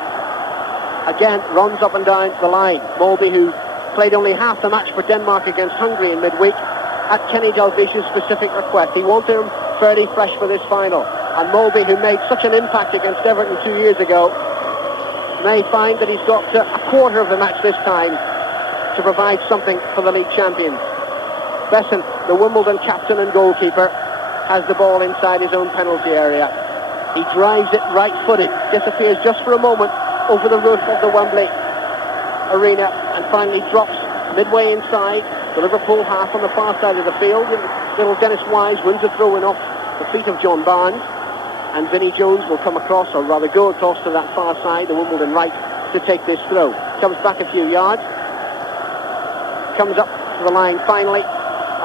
again runs up and down the line. Mulvey, who played only half the match for Denmark against Hungary in midweek, at Kenny Dalglish's specific request. He wanted him fairly fresh for this final. And Mulvey, who made such an impact against Everton 2 years ago, may find that he's got a quarter of the match this time to provide something for the league champions. Besant, the Wimbledon captain and goalkeeper, has the ball inside his own penalty area. He drives it right-footed, disappears just for a moment over the roof of the Wembley arena, and finally drops midway inside the Liverpool half on the far side of the field. Little Dennis Wise wins a throw-in off the feet of John Barnes, and Vinnie Jones will come across, or rather go across to that far side, the Wimbledon right, to take this throw. Comes back a few yards, comes up to the line finally,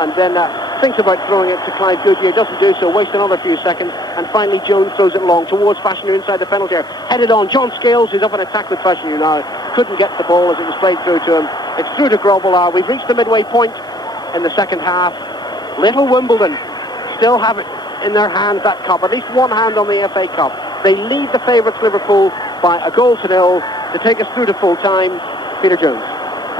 and then thinks about throwing it to Clive Goodyear, doesn't do so, wastes another few seconds, and finally Jones throws it long towards Fashanu inside the penalty area. Headed on, John Scales is up in attack with Fashanu now, couldn't get the ball as it was played through to him, It's through to Grobbelaar. We've reached the midway point in the second half. Little Wimbledon still have it in their hands, that cup, at least one hand on the FA Cup. They lead the favourites Liverpool by 1-0 to take us through to full time. Peter Jones.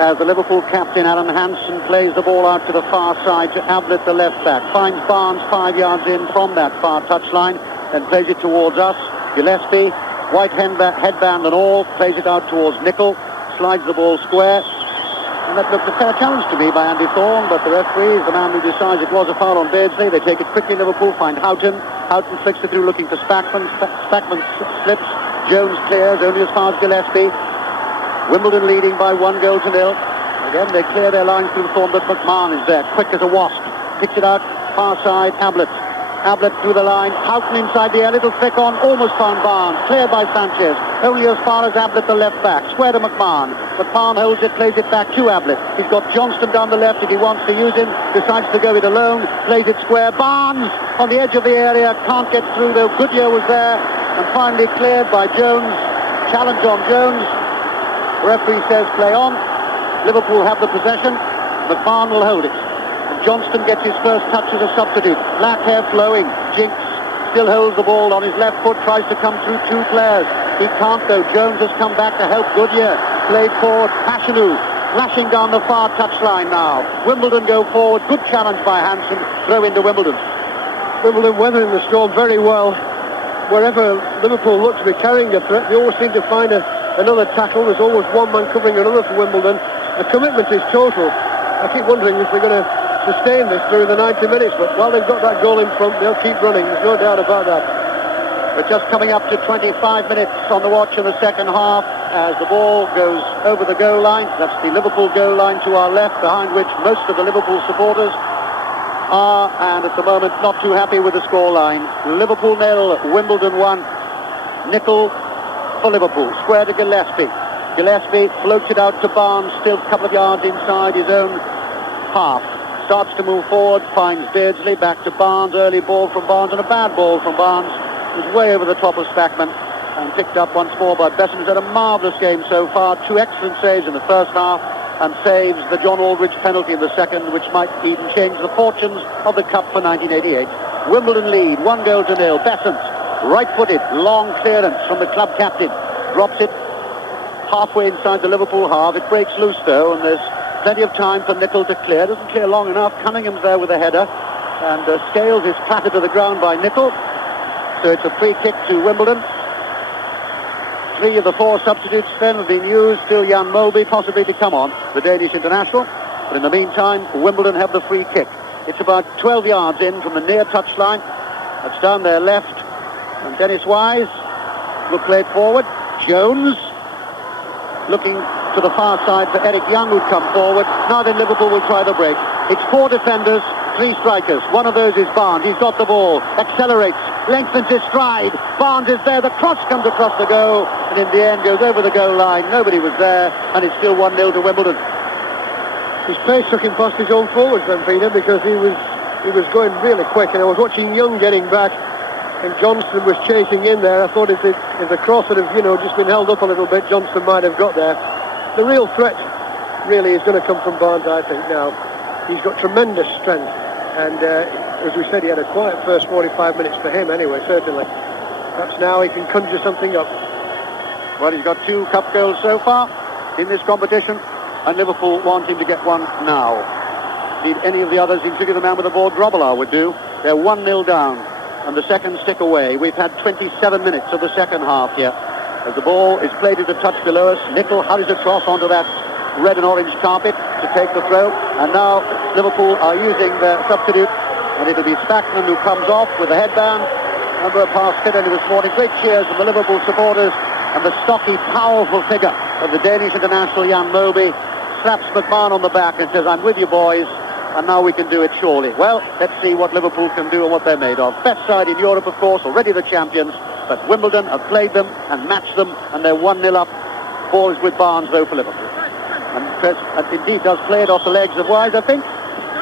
As the Liverpool captain, Alan Hansen, plays the ball out to the far side to Ablett, the left back. Finds Barnes 5 yards in from that far touchline, then plays it towards us. Gillespie, white headband and all, plays it out towards Nicol, slides the ball square. And that looked a fair challenge to me by Andy Thorne, but the referee is the man who decides it was a foul on Beardsley. They take it quickly, Liverpool, find Houghton. Houghton flicks it through looking for Spackman. Spackman slips. Jones clears only as far as Gillespie. Wimbledon leading by 1-0. Again, they clear their lines through Thorne, but McMahon is there, quick as a wasp. Picks it out, far side, Ablett. Ablett through the line, Houghton inside the air, little flick on, almost found Barnes, cleared by Sanchez, only as far as Ablett, the left back, square to McMahon. McMahon holds it, plays it back to Ablett. He's got Johnston down the left if he wants to use him, decides to go it alone, plays it square. Barnes on the edge of the area, can't get through though. Goodyear was there, and finally cleared by Jones. Challenge on Jones. Referee says play on. Liverpool have the possession. McMahon will hold it. Johnston gets his first touch as a substitute. Black hair flowing. Jinks still holds the ball on his left foot, tries to come through two players. He can't though. Jones has come back to help Goodyear. Played forward. Pashanou flashing down the far touchline now. Wimbledon go forward. Good challenge by Hansen. Throw into Wimbledon. Wimbledon weathering the storm very well. Wherever Liverpool look to be carrying the threat, they always seem to find another tackle. There's always one man covering another for Wimbledon. The commitment is total. I keep wondering if they're going to sustain this during the 90 minutes, but while they've got that goal in front, they'll keep running. There's no doubt about that. We're just coming up to 25 minutes on the watch in the second half as the ball goes over the goal line. That's the Liverpool goal line to our left, behind which most of the Liverpool supporters are, and at the moment not too happy with the score line. Liverpool 0, Wimbledon 1. Nicol for Liverpool, square to Gillespie. Gillespie floats it out to Barnes, still a couple of yards inside his own half. Starts to move forward, finds Beardsley, back to Barnes, early ball from Barnes, and a bad ball from Barnes. It was way over the top of Spackman, and picked up once more by Besson, who's had a marvellous game so far. 2 excellent saves in the first half, and saves the John Aldridge penalty in the second, which might even change the fortunes of the Cup for 1988. Wimbledon lead, 1-0. Besson, right-footed, long clearance from the club captain. Drops it halfway inside the Liverpool half. It breaks loose, though, and there's plenty of time for Nicol to clear. Doesn't clear long enough. Cunningham's there with a header, and Scales is clattered to the ground by Nicol. So it's a free kick to Wimbledon. 3 of the 4 substitutes then have been used. Still Jan Molby possibly to come on, the Danish international. But in the meantime, Wimbledon have the free kick. It's about 12 yards in from the near touchline. That's down their left. And Dennis Wise will play it forward. Jones looking to the far side for Eric Young, who'd come forward. Now then Liverpool will try the break. It's 4 defenders, 3 strikers. One of those is Barnes. He's got the ball, accelerates, lengthens his stride. Barnes is there. The cross comes across the goal, and in the end goes over the goal line. Nobody was there, and it's still 1-0 to Wimbledon. His pace took him past his own forwards then, Peter, because he was going really quick, and I was watching Young getting back, and Johnston was chasing in there. I thought if the cross had just been held up a little bit, Johnston might have got there. The real threat really is going to come from Barnes, I think, now. He's got tremendous strength, and as we said, he had a quiet first 45 minutes for him anyway, certainly. Perhaps now he can conjure something up. Well, he's got 2 cup goals so far in this competition, and Liverpool want him to get one now. Indeed, any of the others, including the man with the ball, Grobbelaar, would do. They're 1-0 down, and the second stick away. We've had 27 minutes of the second half here. As the ball is played at a touch below us, Nicol hurries across onto that red and orange carpet to take the throw, and now Liverpool are using their substitute, and it'll be Spackman who comes off with the headband. Number of pass fit into this morning. Great cheers from the Liverpool supporters, and the stocky, powerful figure of the Danish international Jan Molby slaps McMahon on the back and says, "I'm with you, boys, and now we can do it surely." Well, let's see what Liverpool can do and what they're made of. Best side in Europe, of course, already the champions, but Wimbledon have played them and matched them, and they're 1-0 up. Ball is with Barnes, though, for Liverpool. And indeed does play it off the legs of Wise, I think.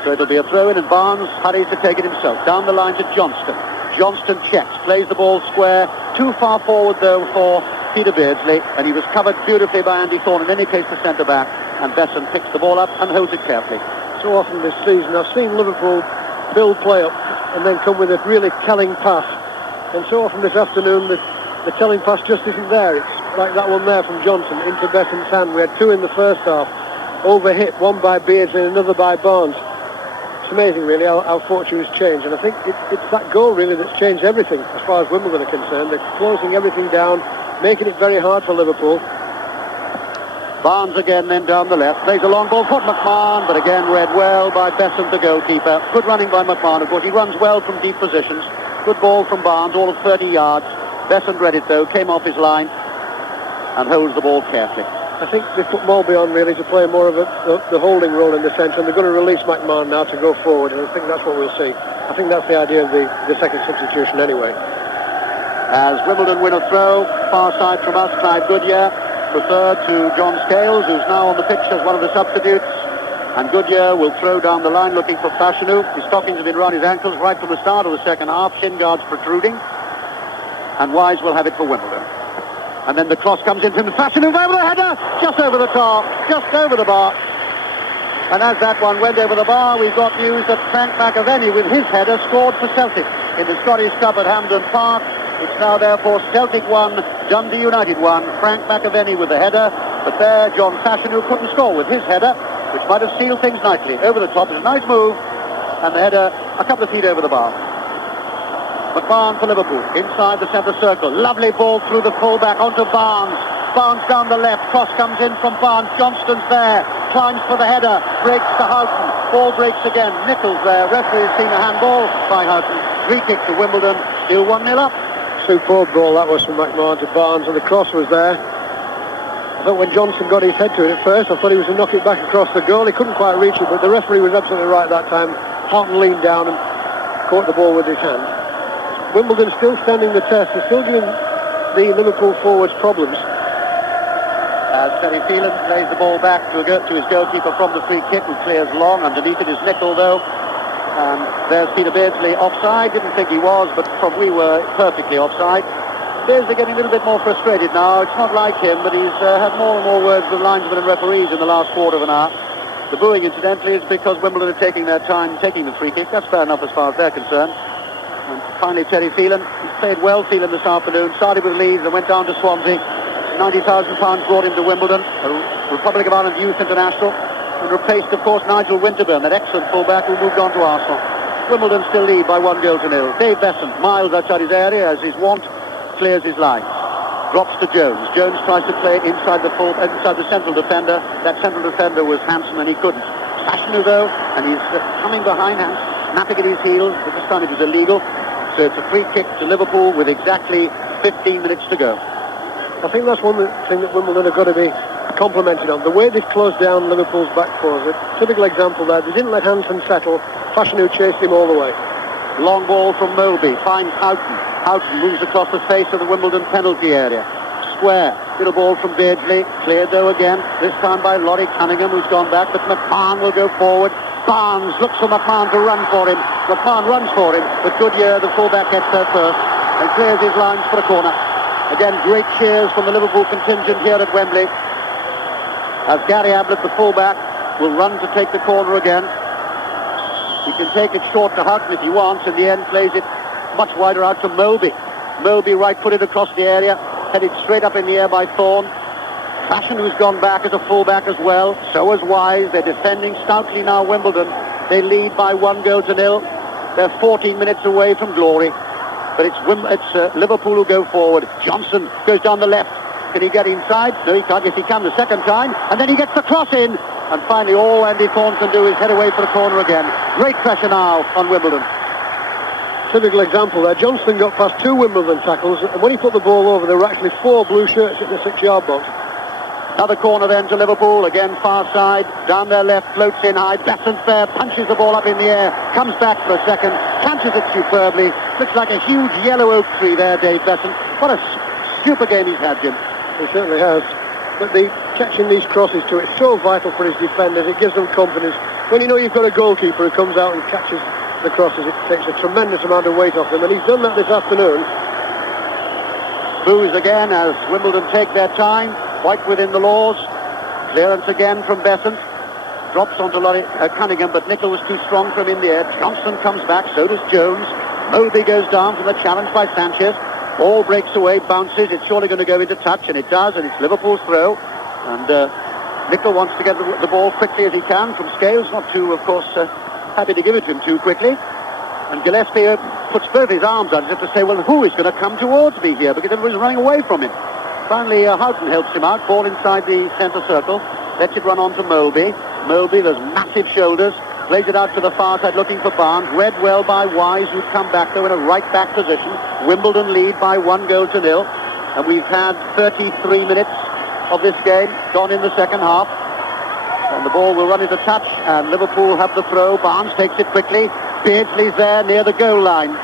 So it'll be a throw-in, and Barnes hurries to take it himself. Down the line to Johnston. Johnston checks, plays the ball square. Too far forward, though, for Peter Beardsley, and he was covered beautifully by Andy Thorne, in any case the centre-back. and Besson picks the ball up and holds it carefully. So often this season I've seen Liverpool build play up and then come with a really telling pass, and so often this afternoon the telling pass just isn't there. It's like that one there from Johnson into Besson's hand. We had two in the first half, overhit, one by Beardsley and another by Barnes. It's amazing really how fortune has changed, and I think it's that goal really that's changed everything as far as Wimbledon are concerned. They're closing everything down, making it very hard for Liverpool. Barnes again then down the left, plays a long ball for McMahon, but again read well by Besson, the goalkeeper. Good running by McMahon, of course. He runs well from deep positions. Good ball from Barnes, all of 30 yards. Besson read it though, came off his line and holds the ball carefully. I think they put Mulby on really to play more of the holding role in the centre, and they're going to release McMahon now to go forward, and I think that's what we'll see. I think that's the idea of the second substitution anyway. As Wimbledon win a throw, far side from us, Clive Goodyear, preferred to John Scales, who's now on the pitch as one of the substitutes. And Goodyear will throw down the line looking for Fashanu. His stockings have been around his ankles right from the start of the second half, shin guards protruding. And Wise will have it for Wimbledon. And then the cross comes in from Fashanu over the header, just over the top, just over the bar. And as that one went over the bar, we got news that Frank McAvenny with his header scored for Celtic in the Scottish Cup at Hampden Park. It's now therefore Celtic 1, Dundee United 1. Frank McAvenny with the header, but there John Fashanu couldn't score with his header, which might have sealed things nicely. Over the top, it's a nice move, and the header a couple of feet over the bar. McMahon for Liverpool, inside the centre circle. Lovely ball through the full-back onto Barnes. Barnes down the left, cross comes in from Barnes. Johnston's there, climbs for the header, breaks to Houghton. Ball breaks again, Nichols there. Referee's seen a handball by Houghton. Free kick to Wimbledon, still 1-0 up. Superb ball that was from McMahon to Barnes, and the cross was there. I thought when Johnson got his head to it at first, I thought he was to knock it back across the goal. He couldn't quite reach it, but the referee was absolutely right that time. Houghton leaned down and caught the ball with his hand. Wimbledon still standing the test. They're still giving the Liverpool forwards problems. As Terry Phelan plays the ball back to his goalkeeper from the free kick, who clears long. Underneath it is Nicholl though. And there's Peter Beardsley offside. Didn't think he was, but we were perfectly offside. Beardsley getting a little bit more frustrated now. It's not like him, but he's had more and more words with linesmen and referees in the last quarter of an hour. The booing, incidentally, is because Wimbledon are taking their time taking the free kick. That's fair enough as far as they're concerned. And finally, Terry Phelan. He's played well, Phelan, this afternoon. Started with Leeds and went down to Swansea. £90,000 brought him to Wimbledon, a Republic of Ireland Youth International, and replaced, of course, Nigel Winterburn, that excellent fullback who moved on to Arsenal. Wimbledon still lead by 1-0. Dave Besson, miles outside his area, as his wont, clears his lines. Drops to Jones. Jones tries to play inside the central defender. That central defender was Hansen, and he couldn't. Fashanu, though, and he's coming behind Hansen, snapping at his heels, but this time it was illegal. So it's a free kick to Liverpool with exactly 15 minutes to go. I think that's one thing that Wimbledon have got to be complimented on. The way they've closed down Liverpool's back four is a typical example there. They didn't let Hansen settle. Fashanu chased him all the way. Long ball from Moby, finds Houghton. Houghton moves across the face of the Wimbledon penalty area. Square, little ball from Beardsley, cleared though again, this time by Laurie Cunningham, who's gone back, but McMahon will go forward. Barnes looks for McMahon to run for him. McMahon runs for him, but Goodyear, the fullback, gets there first and clears his lines for a corner. Again, great cheers from the Liverpool contingent here at Wembley, as Gary Ablett, the fullback, will run to take the corner again. He can take it short to Houghton if he wants. In the end, plays it much wider out to Moby. Moby right-footed across the area, headed straight up in the air by Thorne. Fashion, who's gone back as a fullback as well. So is Wise. They're defending stoutly now, Wimbledon. They lead by 1-0. They're 14 minutes away from glory. But it's Liverpool who go forward. Johnson goes down the left. Can he get inside? No, he can't. Yes, he can the second time. And then he gets the cross in. And finally, all Andy Thorne can do is head away for the corner again. Great pressure now on Wimbledon. Typical example there. Johnston got past two Wimbledon tackles, and when he put the ball over, there were actually four blue shirts at the 6-yard box. Another corner then to Liverpool. Again, far side. Down their left, floats in high. Besson's there, punches the ball up in the air. Comes back for a second. Catches it superbly. Looks like a huge yellow oak tree there, Dave Besson. What a super game he's had, Jim. He certainly has. But catching these crosses to it is so vital for his defenders. It gives them confidence. When you know you've got a goalkeeper who comes out and catches the crosses, it takes a tremendous amount of weight off them, and he's done that this afternoon. Boos again as Wimbledon take their time, quite within the laws. Clearance again from Besant. Drops onto Cunningham, but Nicol was too strong for him in the air. Johnston comes back, so does Jones. Moby goes down from the challenge by Sanchez. Ball breaks away, bounces. It's surely going to go into touch, and it does, and it's Liverpool's throw. And Nicol wants to get the ball quickly as he can from Scales, not too, of course, happy to give it to him too quickly. And Gillespie puts both his arms out as if to say, well, who is going to come towards me here? Because everybody's running away from him. Finally, Houghton helps him out. Ball inside the centre circle. Lets it run on to Molby. Molby, there's massive shoulders. Plays it out to the far side looking for Barnes. Read well by Wise, who's come back, though, in a right-back position. Wimbledon lead by 1-0. And we've had 33 minutes of this game gone in the second half. And the ball will run into touch, and Liverpool have the throw. Barnes takes it quickly. Beardsley's there near the goal line.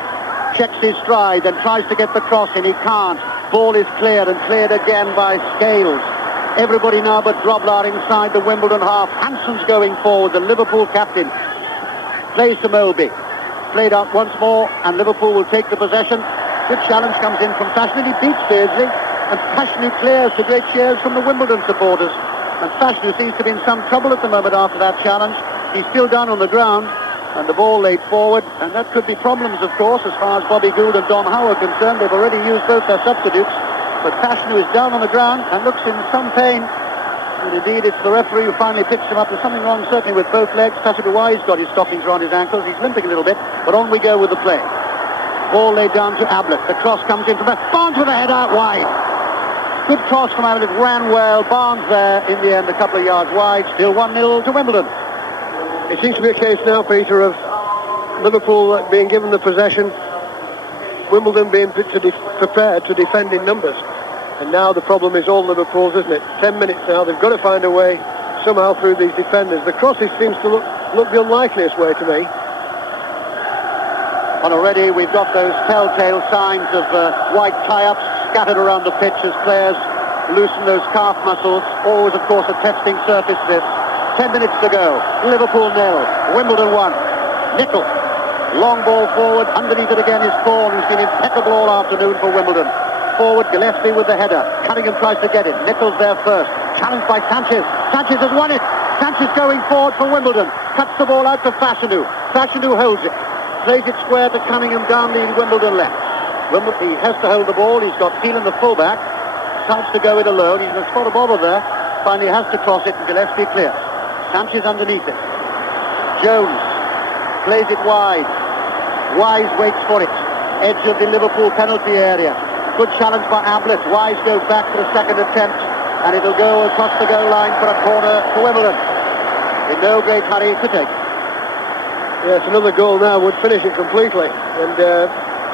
Checks his stride and tries to get the cross in. He can't. Ball is cleared, and cleared again by Scales. Everybody now but Grobler inside the Wimbledon half. Hansen's going forward, the Liverpool captain. Plays to Molby. Played out once more, and Liverpool will take the possession. Good challenge comes in from Fashanu. He beats Beardsley, and Fashanu clears to great cheers from the Wimbledon supporters. And Fashanu seems to be in some trouble at the moment after that challenge. He's still down on the ground, and the ball laid forward, and that could be problems, of course, as far as Bobby Gould and Dom Howe are concerned. They've already used both their substitutes, but Fashanu is down on the ground and looks in some pain. And indeed, it's the referee who finally picks him up. There's something wrong, certainly, with both legs. Tashibu Wise got his stockings around his ankles. He's limping a little bit, but on we go with the play. Ball laid down to Ablett. The cross comes in from there. Barnes with a head out wide. Good cross from Ablett. Ran well. Barnes there in the end, a couple of yards wide. Still 1-0 to Wimbledon. It seems to be a case now, Peter, of Liverpool being given the possession, Wimbledon being prepared to defend in numbers. And now the problem is all Liverpool's, isn't it? 10 minutes now. They've got to find a way somehow through these defenders. The crosses seems to look the unlikeliest way to me. And already we've got those telltale signs of white tie-ups scattered around the pitch as players loosen those calf muscles. Always, of course, a testing surface this. 10 minutes to go. Liverpool 0. Wimbledon 1. Nicol. Long ball forward. Underneath it again is Corn, who's been impeccable all afternoon for Wimbledon. Forward, Gillespie with the header. Cunningham tries to get it. Nicol's there first. Challenged by Sanchez. Sanchez has won it. Sanchez going forward for Wimbledon. Cuts the ball out to Fashanu. Fashanu holds it. Plays it square to Cunningham down the Wimbledon left. He has to hold the ball. He's got Phelan, the fullback. Starts to go it alone. He's in a spot of bother there. Finally has to cross it, and Gillespie clears. Sanchez underneath it. Jones plays it wide. Wise waits for it. Edge of the Liverpool penalty area. Good challenge by Ablett. Wise goes back for the second attempt, and it'll go across the goal line for a corner for Wimbledon. In no great hurry to take. Yes, another goal now would finish it completely. And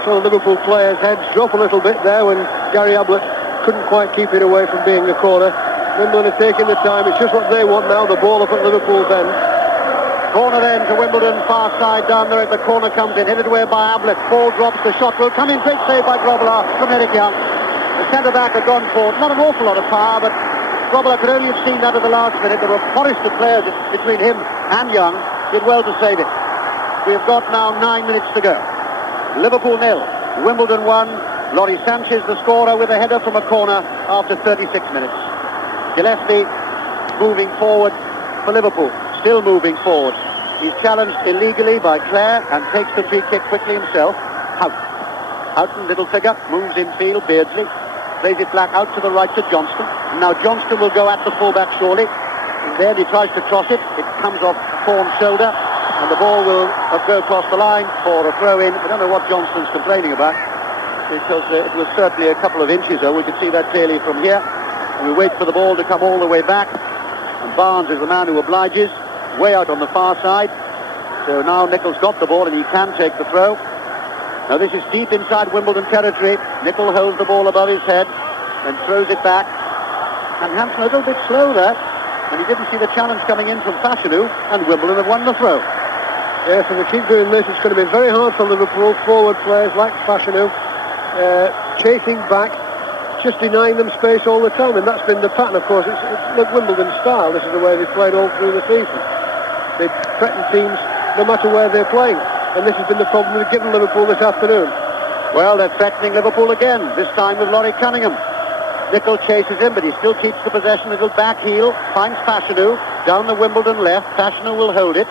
some Liverpool players' heads drop a little bit there when Gary Ablett couldn't quite keep it away from being a corner. Wimbledon are taking the time. It's just what they want now, the ball up at Liverpool's end. Corner then to Wimbledon, far side down there at the corner comes in, headed away by Ablett. Ball drops, the shot will come in. Great save by Grobler from Eric Young. The centre-back had gone forward. Not an awful lot of power, but Grobler could only have seen that at the last minute. There were a forest of players between him and Young. Did well to save it. We've got now 9 minutes to go. Liverpool 0, Wimbledon 1. Laurie Sanchez, the scorer, with a header from a corner after 36 minutes. Gillespie moving forward for Liverpool. Still moving forward. He's challenged illegally by Clare and takes the free kick quickly himself. Houghton, little figure, moves infield. Beardsley plays it back out to the right to Johnston. And now Johnston will go at the fullback surely. And then he tries to cross it. It comes off Corn's shoulder. And the ball will go across the line for a throw-in. I don't know what Johnston's complaining about, because it was certainly a couple of inches, though. We could see that clearly from here. And we wait for the ball to come all the way back. And Barnes is the man who obliges, way out on the far side. So now Nicol's got the ball and he can take the throw. Now this is deep inside Wimbledon territory. Nicol holds the ball above his head and throws it back. And Hansen a little bit slow there. And he didn't see the challenge coming in from Fashanu, and Wimbledon have won the throw. Yes, if they keep doing this, it's going to be very hard for Liverpool. Forward players like Fashanu chasing back, just denying them space all the time, and that's been the pattern, of course. It's like Wimbledon style. This is the way they've played all through the season. They threaten teams no matter where they're playing, and this has been the problem we've given Liverpool this afternoon. Well, they're threatening Liverpool again, this time with Laurie Cunningham. Nicol chases him, but he still keeps the possession. Little back heel, finds Fashanu down the Wimbledon left. Fashanu will hold it.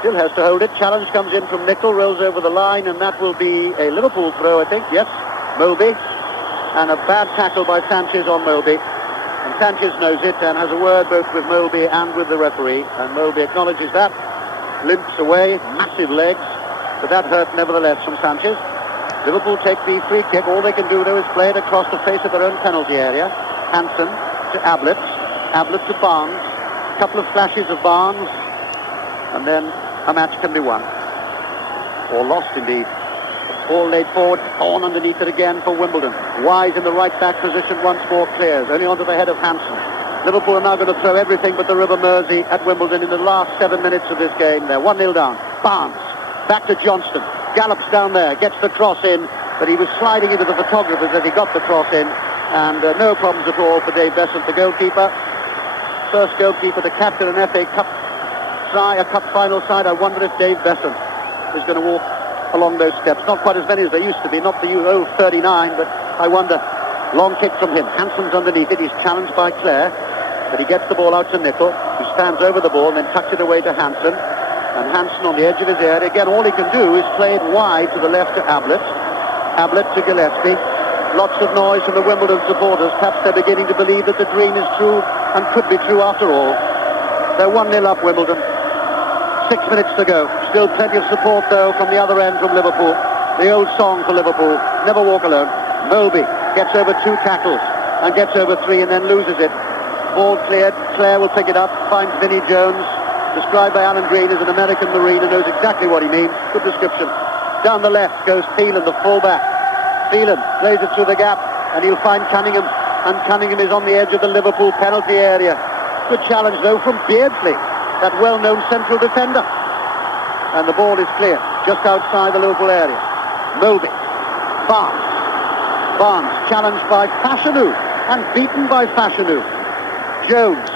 Still has to hold it. Challenge comes in from Nicol, rolls over the line, and that will be a Liverpool throw, I think. Yes, Moby. And a bad tackle by Sanchez on Moby. And Sanchez knows it and has a word both with Moby and with the referee. And Moby acknowledges that. Limps away, massive legs. But that hurt nevertheless from Sanchez. Liverpool take the free kick. All they can do, though, is play it across the face of their own penalty area. Hansen to Ablett. Ablett to Barnes. A couple of flashes of Barnes. And then a match can be won. Or lost, indeed. Ball laid forward. On underneath it again for Wimbledon. Wise in the right back position once more clears. Only onto the head of Hansen. Liverpool are now going to throw everything but the River Mersey at Wimbledon in the last 7 minutes of this game. They're 1-0 down. Barnes. Back to Johnston. Gallops down there. Gets the cross in. But he was sliding into the photographers as he got the cross in. And no problems at all for Dave Besant, the goalkeeper. First goalkeeper to captain an FA Cup try, a cup final side. I wonder if Dave Besant is going to walk along those steps. Not quite as many as they used to be. Not the old 39, but I wonder. Long kick from him. Hansen's underneath it. He's challenged by Clare. But he gets the ball out to Nicol, who stands over the ball and then tucks it away to Hansen. And Hansen on the edge of his area. Again, all he can do is play it wide to the left to Ablett. Ablett to Gillespie. Lots of noise from the Wimbledon supporters. Perhaps they're beginning to believe that the dream is true and could be true after all. They're 1-0 up, Wimbledon. 6 minutes to go. Still plenty of support, though, from the other end from Liverpool. The old song for Liverpool, never walk alone. Moby gets over 2 tackles and gets over 3 and then loses it. Ball cleared. Clare will pick it up, finds Vinnie Jones, described by Alan Green as an American Marine and knows exactly what he means. Good description. Down the left goes Phelan, the full-back. Phelan plays it through the gap and he'll find Cunningham. And Cunningham is on the edge of the Liverpool penalty area. Good challenge, though, from Beardsley, that well-known central defender. And the ball is clear, just outside the Liverpool area. Moby. Barnes. Barnes challenged by Fashanu and beaten by Fashanu. Jones.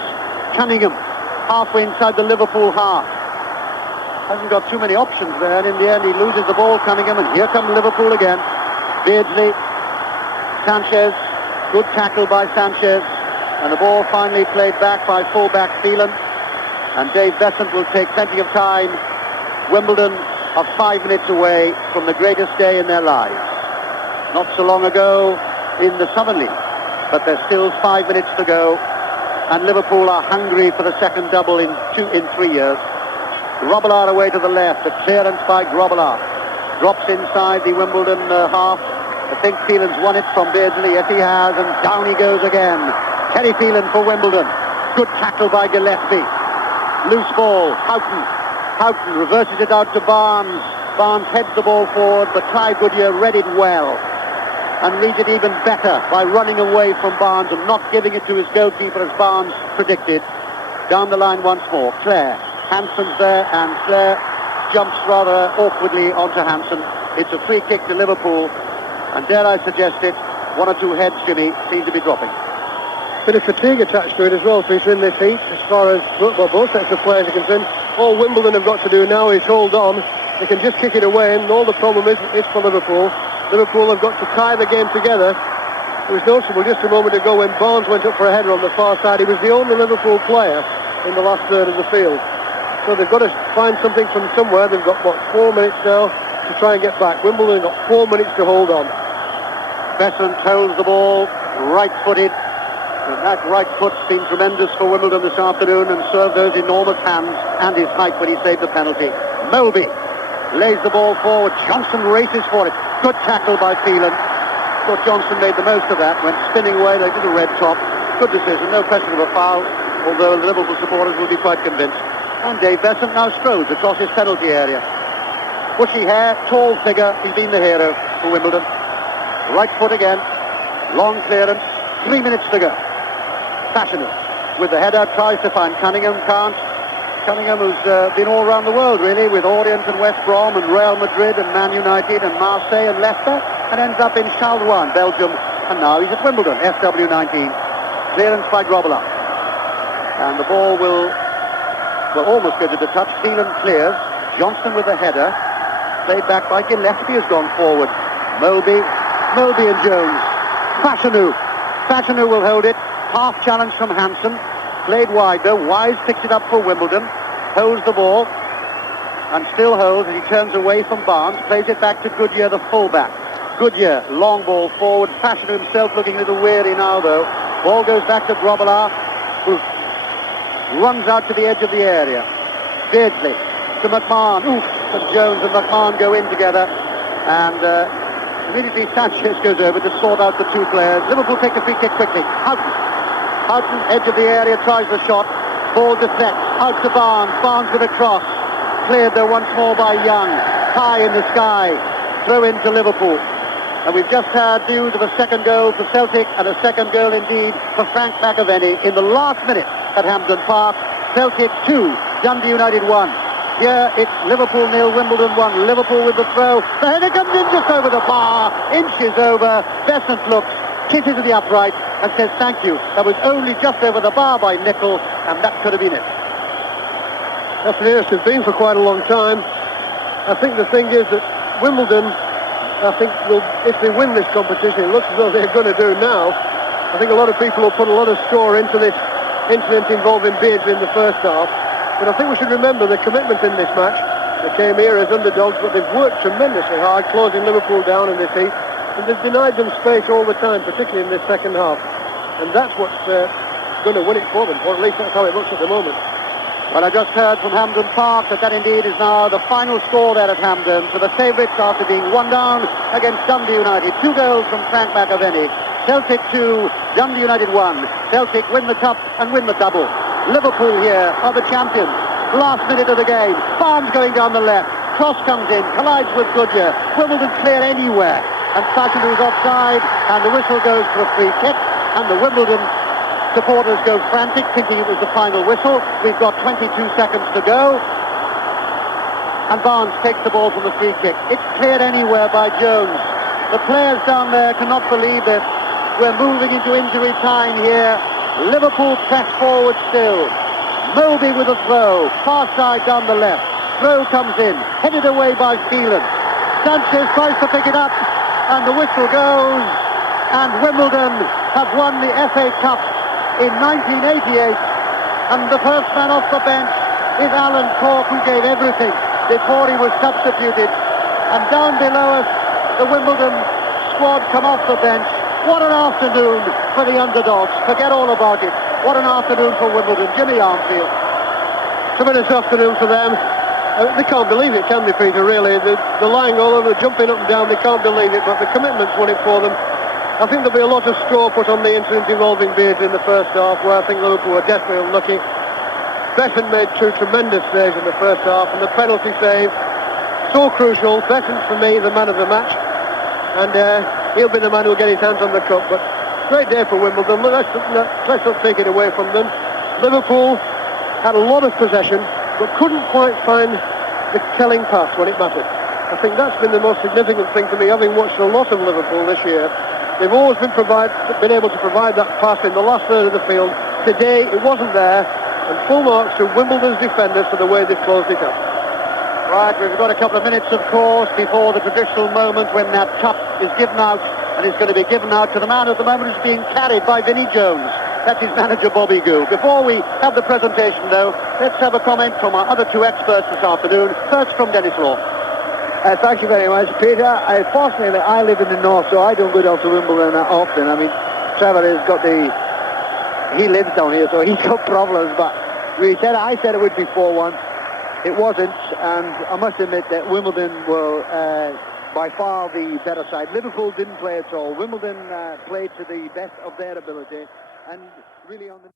Cunningham. Halfway inside the Liverpool half. Hasn't got too many options there, and in the end he loses the ball, Cunningham, and here comes Liverpool again. Beardsley. Sanchez. Good tackle by Sanchez. And the ball finally played back by full-back Phelan. And Dave Besant will take plenty of time. Wimbledon are 5 minutes away from the greatest day in their lives. Not so long ago in the Southern League, but there's still 5 minutes to go. And Liverpool are hungry for the second double in 3 years. Grobbelaar away to the left. A clearance by Grobbelaar. Drops inside the Wimbledon half. I think Phelan's won it from Beardsley. Yes, he has. And down he goes again. Terry Phelan for Wimbledon. Good tackle by Gillespie. Loose ball. Houghton reverses it out to Barnes. Barnes heads the ball forward, but Clive Goodyear read it well. And leads it even better by running away from Barnes and not giving it to his goalkeeper as Barnes predicted. Down the line once more. Clare. Hansen's there and Clare jumps rather awkwardly onto Hansen. It's a free kick to Liverpool. And dare I suggest it, 1 or 2 heads, Jimmy, seem to be dropping. Bit of fatigue attached to it as well, Peter, in this heat, as far as both sets of players are concerned. All Wimbledon have got to do now is hold on. They can just kick it away, and all the problem is for Liverpool. Liverpool have got to tie the game together. It was noticeable just a moment ago when Barnes went up for a header on the far side. He was the only Liverpool player in the last third of the field. So they've got to find something from somewhere. They've got, 4 minutes now to try and get back. Wimbledon have got 4 minutes to hold on. Besant holds the ball, right-footed. And that right foot's been tremendous for Wimbledon this afternoon and served those enormous hands and his height when he saved the penalty. Moby lays the ball forward. Johnson races for it. Good tackle by Phelan. Thought Johnson made the most of that. Went spinning away like a little red top. Good decision. No question of a foul, although the Liverpool supporters will be quite convinced. And Dave Besant now strolls across his penalty area. Bushy hair, tall figure. He's been the hero for Wimbledon. Right foot again. Long clearance. 3 minutes to go. Fashanu with the header, tries to find Cunningham, can't. Cunningham who's been all around the world really, with Orient and West Brom and Real Madrid and Man United and Marseille and Leicester, and ends up in Charleroi in Belgium, and now he's at Wimbledon, SW19. Clearance by Grobbelaar. And the ball will almost go to the touch. Phelan clears. Johnston with the header. Played back by Gillespie has gone forward. Moby and Jones. Fashanu. Fashanu will hold it. Half challenge from Hansen. Played wide though. Wise picks it up for Wimbledon. Holds the ball. And still holds as he turns away from Barnes. Plays it back to Goodyear, the fullback. Goodyear, long ball forward. Fashanu himself looking a little weary now though. Ball goes back to Grobbelaar, who runs out to the edge of the area. Beardsley to McMahon. Oof! But Jones and McMahon go in together. And immediately Sanchez goes over to sort out the two players. Liverpool take the free kick quickly. Houghton, edge of the area, tries the shot. Ball deflects. Out to Barnes. Barnes with a cross. Cleared though once more by Young. High in the sky. Throw in to Liverpool. And we've just had news of a second goal for Celtic and a second goal indeed for Frank McAvenny in the last minute at Hampden Park. Celtic 2, Dundee United 1. Here it's Liverpool 0, Wimbledon 1. Liverpool with the throw. The header comes in just over the bar, inches over. Besant looks, kisses to the upright and says thank you. That was only just over the bar by Nicol, and that could have been it. That's the nearest it's been for quite a long time. I think the thing is that Wimbledon, I think if they win this competition, it looks as though they're going to do now. I think a lot of people will put a lot of score into this incident involving Beardsley in the first half. But I think we should remember the commitment in this match. They came here as underdogs, but they've worked tremendously hard, closing Liverpool down in this heat. And they've denied them space all the time, particularly in this second half. And that's what's going to win it for them, or at least that's how it looks at the moment. Well, I just heard from Hampden Park that indeed is now the final score there at Hampden. So the favourites after being 1 down against Dundee United. 2 goals from Frank McAvenny. Celtic 2, Dundee United 1. Celtic win the cup and win the double. Liverpool here are the champions. Last minute of the game. Barnes going down the left. Cross comes in, collides with Goodyear. Wimbledon clear anywhere. And Fashanu is offside, and the whistle goes for a free kick. And the Wimbledon supporters go frantic, thinking it was the final whistle. We've got 22 seconds to go. And Barnes takes the ball from the free kick. It's cleared anywhere by Jones. The players down there cannot believe it. We're moving into injury time here. Liverpool press forward still. Moby with a throw. Far side down the left. Throw comes in. Headed away by Phelan. Sanchez tries to pick it up. And the whistle goes. And Wimbledon have won the FA Cup in 1988, and the first man off the bench is Alan Cork, who gave everything before he was substituted. And down below us, the Wimbledon squad come off the bench. What an afternoon for the underdogs. Forget all about it. What an afternoon for Wimbledon. Jimmy Armfield. Tremendous afternoon for them. They can't believe it, can they, Peter, really? They're lying all over, jumping up and down. They can't believe it, but the commitment's won it for them. I think there'll be a lot of score put on the incident involving Beardsley in the first half, where I think Liverpool were desperately unlucky. Besant made 2 tremendous saves in the first half, and the penalty save, so crucial. Besant, for me, the man of the match, and he'll be the man who'll get his hands on the cup. But great day for Wimbledon. Let's not take it away from them. Liverpool had a lot of possession, but couldn't quite find the telling pass when it mattered. I think that's been the most significant thing for me, having watched a lot of Liverpool this year. They've always been able to provide that pass in the last third of the field. Today, it wasn't there, and full marks to Wimbledon's defenders for the way they've closed it up. Right, we've got a couple of minutes, of course, before the traditional moment when that cup is given out, and it's going to be given out to the man at the moment who's being carried by Vinnie Jones. That's his manager, Bobby Gould. Before we have the presentation, though, let's have a comment from our other 2 experts this afternoon. First from Dennis Law. Thank you very much, Peter. Fortunately, I live in the north, so I don't go down to Wimbledon that often. I mean, Trevor has got he lives down here, so he's got problems. But I said it would be 4-1. It wasn't, and I must admit that Wimbledon were by far the better side. Liverpool didn't play at all. Wimbledon played to the best of their ability, and really on the...